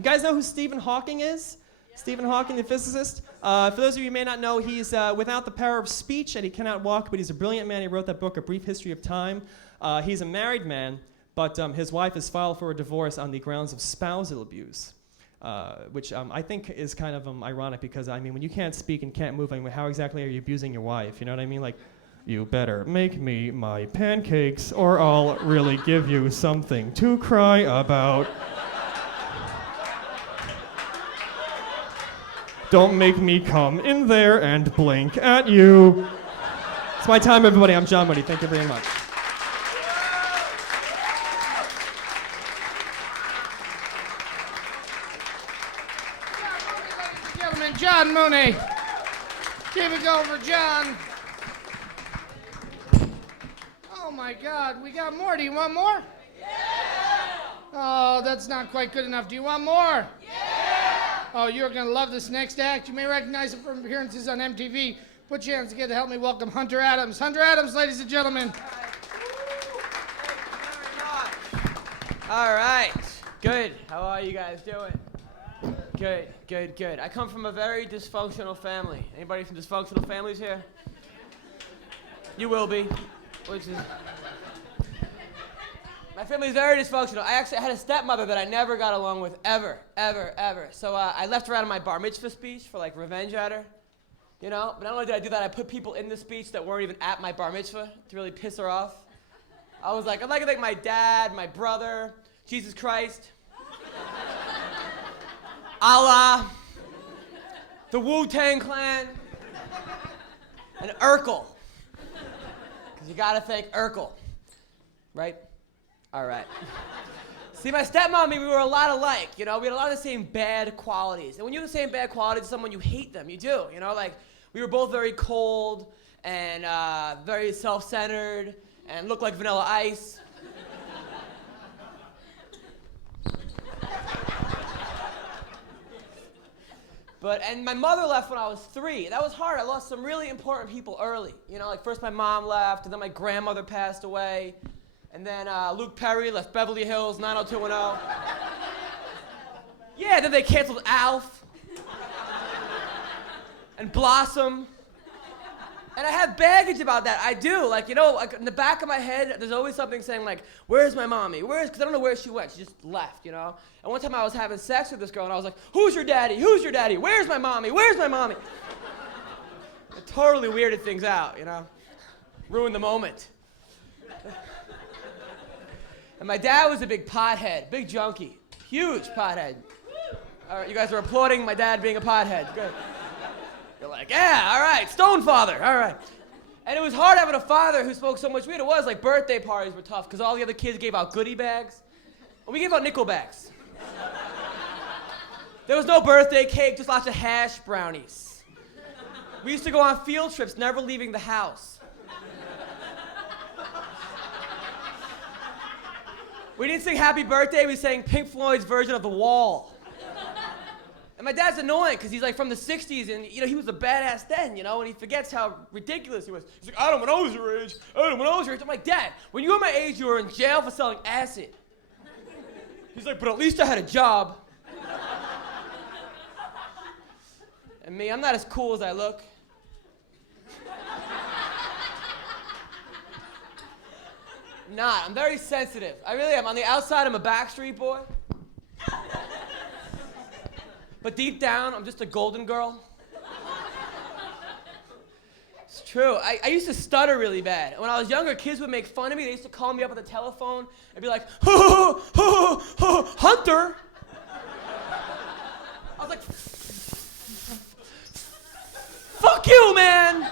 guys know who Stephen Hawking is? Yeah. Stephen Hawking, the physicist. For those of you who may not know, he's without the power of speech and he cannot walk, but he's a brilliant man. He wrote that book, A Brief History of Time. He's a married man, but his wife has filed for a divorce on the grounds of spousal abuse. Which I think is kind of ironic because, I mean, when you can't speak and can't move, I mean, how exactly are you abusing your wife? You know what I mean? Like, you better make me my pancakes or I'll really give you something to cry about. Don't make me come in there and blink at you. It's my time, everybody. I'm John Mooney. Thank you very much. John Mooney. Keep it going for John. my God, we got more. Do you want more? Yeah! Oh, that's not quite good enough. Do you want more? Yeah! Oh, you're going to love this next act. You may recognize him from appearances on MTV. Put your hands together to help me welcome Hunter Adams. Hunter Adams, ladies and gentlemen. All right. Good. How are you guys doing? Good, good, good. I come from a very dysfunctional family. Anybody from dysfunctional families here? You will be, which is... My family's very dysfunctional. I had a stepmother that I never got along with, ever, ever, ever. So I left her out of my bar mitzvah speech for like revenge at her, you know? But not only did I do that, I put people in the speech that weren't even at my bar mitzvah to really piss her off. I was like, I'd like to thank my dad, my brother, Jesus Christ, Allah, the Wu-Tang Clan, and Urkel. Because you gotta thank Urkel, right? All right. See, my stepmom and me, we were a lot alike, you know? We had a lot of the same bad qualities. And when you have the same bad qualities as someone, you hate them. You do, you know? Like, we were both very cold and very self-centered and looked like Vanilla Ice. And my mother left when I was 3. That was hard. I lost some really important people early. You know, like first my mom left, and then my grandmother passed away. And then Luke Perry left Beverly Hills, 90210. Yeah, then they canceled Alf. And Blossom. And I have baggage about that. I do. Like, you know, like in the back of my head, there's always something saying like, where's my mommy? Because I don't know where she went. She just left, you know? And one time I was having sex with this girl, and I was like, who's your daddy? Who's your daddy? Where's my mommy? Where's my mommy? It totally weirded things out, you know? Ruined the moment. And my dad was a big pothead, big junkie, huge pothead. All right, you guys are applauding my dad being a pothead. Good. You're like, yeah, all right, Stone Father, all right. And it was hard having a father who spoke so much weird. It was like birthday parties were tough because all the other kids gave out goodie bags. And we gave out nickel bags. There was no birthday cake, just lots of hash brownies. We used to go on field trips, never leaving the house. We didn't sing Happy Birthday, we sang Pink Floyd's version of The Wall. And my dad's annoying because he's like from the 60s and you know he was a badass then, you know, and he forgets how ridiculous he was. He's like, I don't know when I was your age. I don't know when I was your age. I'm like, Dad, when you were my age, you were in jail for selling acid. He's like, but at least I had a job. And me, I'm not as cool as I look. I'm not. I'm very sensitive. I really am. On the outside, I'm a Backstreet Boy. But deep down, I'm just a golden girl. It's true. I used to stutter really bad. When I was younger, kids would make fun of me. They used to call me up on the telephone and be like, Hunter! I was like, fuck you, man!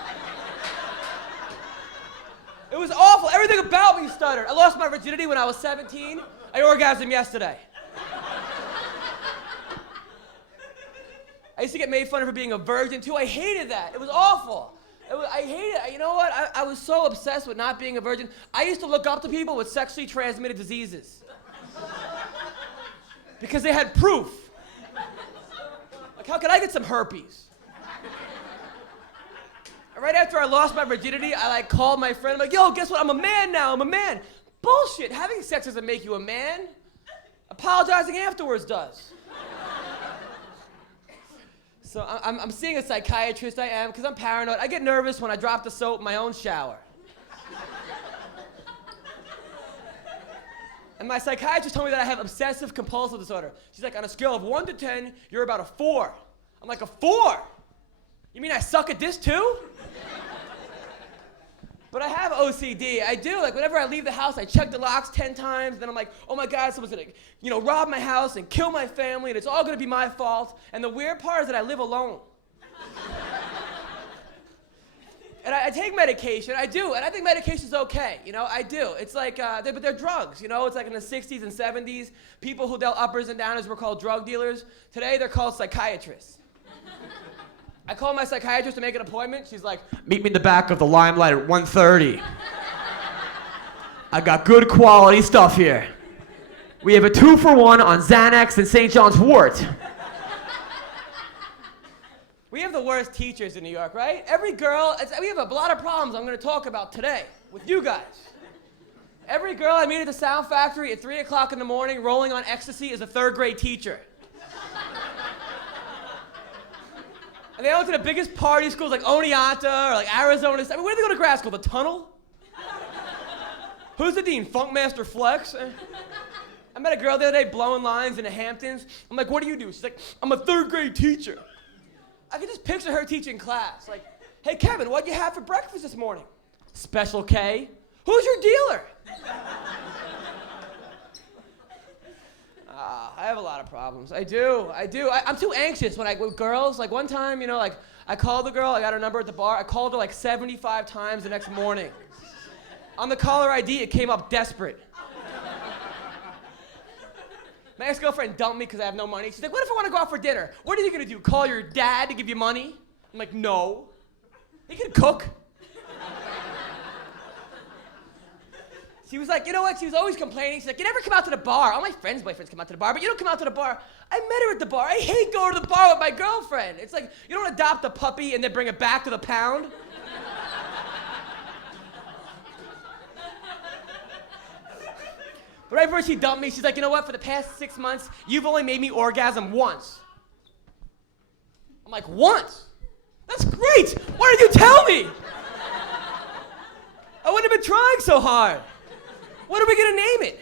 It was awful. Everything about me stuttered. I lost my virginity when I was 17. I orgasmed yesterday. I used to get made fun of for being a virgin, too. I hated that. It was awful. I hated it. You know what? I was so obsessed with not being a virgin. I used to look up to people with sexually transmitted diseases. Because they had proof. Like, how could I get some herpes? Right after I lost my virginity, I called my friend. I'm like, yo, guess what? I'm a man now. I'm a man. Bullshit. Having sex doesn't make you a man. Apologizing afterwards does. So I'm seeing a psychiatrist, I am, because I'm paranoid. I get nervous when I drop the soap in my own shower. And my psychiatrist told me that I have obsessive compulsive disorder. She's like, on a scale of 1 to 10, you're about a 4. I'm like, a 4? You mean I suck at this too? But I have OCD. I do. Like, whenever I leave the house, I check the locks 10 times. Then I'm like, oh my God, someone's gonna, rob my house and kill my family, and it's all gonna be my fault. And the weird part is that I live alone. And I take medication. I do. And I think medication's okay. I do. It's like, but they're drugs. It's like in the 60s and 70s, people who dealt uppers and downers were called drug dealers. Today, they're called psychiatrists. I call my psychiatrist to make an appointment. She's like, meet me in the back of the Limelight at 1:30. I got good quality stuff here. We have a 2-for-1 on Xanax and St. John's wort. We have the worst teachers in New York, right? Every girl, we have a lot of problems I'm going to talk about today with you guys. Every girl I meet at the Sound Factory at 3 o'clock in the morning rolling on ecstasy is a 3rd grade teacher. And they all went to the biggest party schools like Oneonta or like Arizona. I mean, where do they go to grad school? The Tunnel? Who's the dean? Funkmaster Flex? I met a girl the other day blowing lines in the Hamptons. I'm like, what do you do? She's like, I'm a 3rd grade teacher. I can just picture her teaching class. Like, hey, Kevin, what'd you have for breakfast this morning? Special K. Who's your dealer? I have a lot of problems. I do. I'm too anxious with girls. Like one time, you know, like I called the girl, I got her number at the bar. I called her like 75 times the next morning. On the caller ID, it came up desperate. My ex-girlfriend dumped me because I have no money. She's like, what if I want to go out for dinner? What are you going to do, call your dad to give you money? I'm like, no. He can cook. She was like, you know what? She was always complaining. She's like, you never come out to the bar. All my friends' boyfriends come out to the bar, but you don't come out to the bar. I met her at the bar. I hate going to the bar with my girlfriend. It's like, you don't adopt a puppy and then bring it back to the pound. But right before she dumped me, she's like, you know what? For the past 6 months, you've only made me orgasm once. I'm like, once? That's great. Why didn't you tell me? I wouldn't have been trying so hard. What are we gonna name it?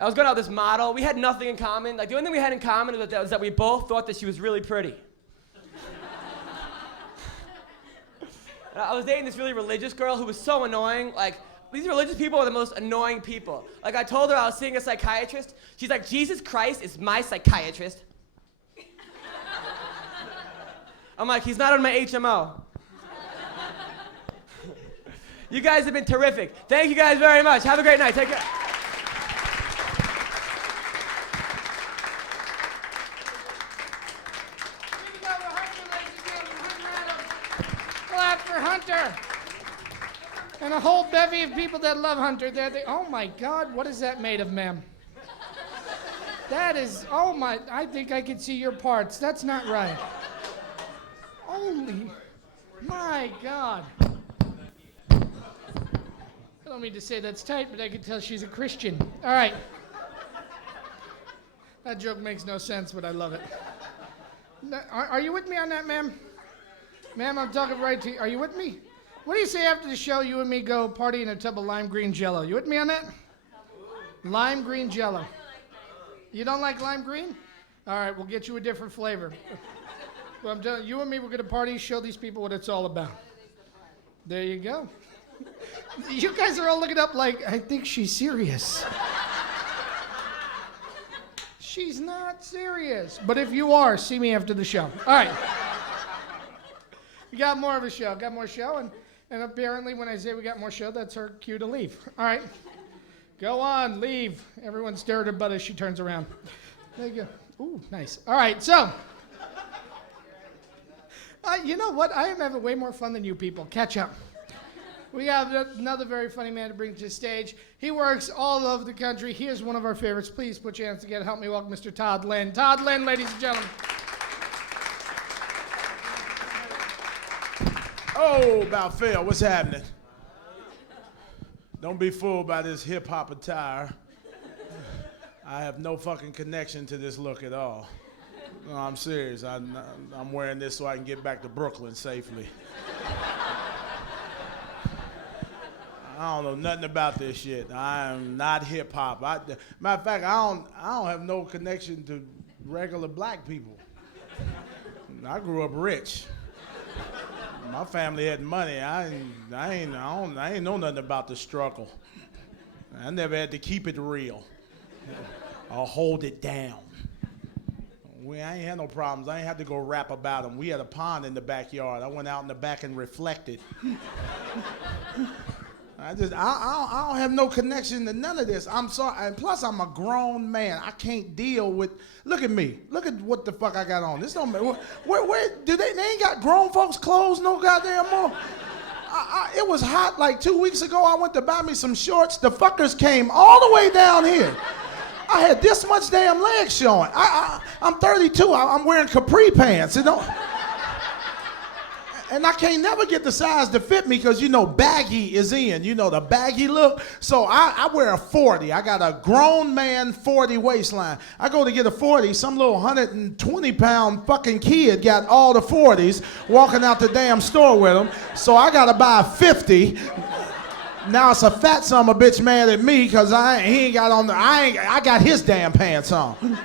I was going out with this model. We had nothing in common. Like the only thing we had in common was that we both thought that she was really pretty. I was dating this really religious girl who was so annoying. Like, these religious people are the most annoying people. Like, I told her I was seeing a psychiatrist. She's like, Jesus Christ is my psychiatrist. I'm like, he's not on my HMO. You guys have been terrific. Thank you guys very much. Have a great night. Take care. Clap for Hunter. And a whole bevy of people that love Hunter. Oh my God, what is that made of, ma'am? That is, oh my, I think I can see your parts. That's not right. Holy, my God. I don't mean to say that's tight, but I can tell she's a Christian. All right. That joke makes no sense, but I love it. Are you with me on that, ma'am? Ma'am, I'm talking right to you. Are you with me? What do you say after the show, you and me go party in a tub of lime green Jello? You with me on that? Lime green Jello. You don't like lime green? All right, we'll get you a different flavor. Well, I'm telling you, and me, we're going to party, show these people what it's all about. There you go. You guys are all looking up like, I think she's serious. She's not serious. But if you are, see me after the show. All right. We got more of a show. Got more show. And apparently when I say we got more show, that's her cue to leave. All right. Go on, leave. Everyone stare at her butt as she turns around. There you go. Ooh, nice. All right, so. You know what? I am having way more fun than you people. Catch up. We have another very funny man to bring to the stage. He works all over the country. He is one of our favorites. Please put your hands together. Help me welcome Mr. Todd Lynn. Todd Lynn, ladies and gentlemen. Oh, about Phil, what's happening? Don't be fooled by this hip-hop attire. I have no fucking connection to this look at all. No, I'm serious. I'm wearing this so I can get back to Brooklyn safely. I don't know nothing about this shit. I am not hip-hop. Matter of fact, I don't have no connection to regular black people. I grew up rich. My family had money. I ain't know nothing about the struggle. I never had to keep it real or hold it down. I ain't had no problems. I ain't had to go rap about them. We had a pond in the backyard. I went out in the back and reflected. I don't have no connection to none of this. I'm sorry. And plus, I'm a grown man. I can't deal with. Look at me. Look at what the fuck I got on. This don't matter. Where do they ain't got grown folks' clothes no goddamn more? It was hot like 2 weeks ago. I went to buy me some shorts. The fuckers came all the way down here. I had this much damn leg showing. I'm 32. I'm wearing capri pants. You know? And I can't never get the size to fit me because, you know, baggy is in. You know, the baggy look. So I wear a 40. I got a grown man 40 waistline. I go to get a 40. Some little 120-pound fucking kid got all the 40s walking out the damn store with them. So I got to buy a 50. Now it's a fat son of a bitch mad at me because he ain't got on the, I got his damn pants on.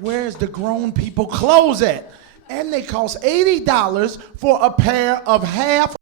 Where's the grown people clothes at? And they cost $80 for a pair of half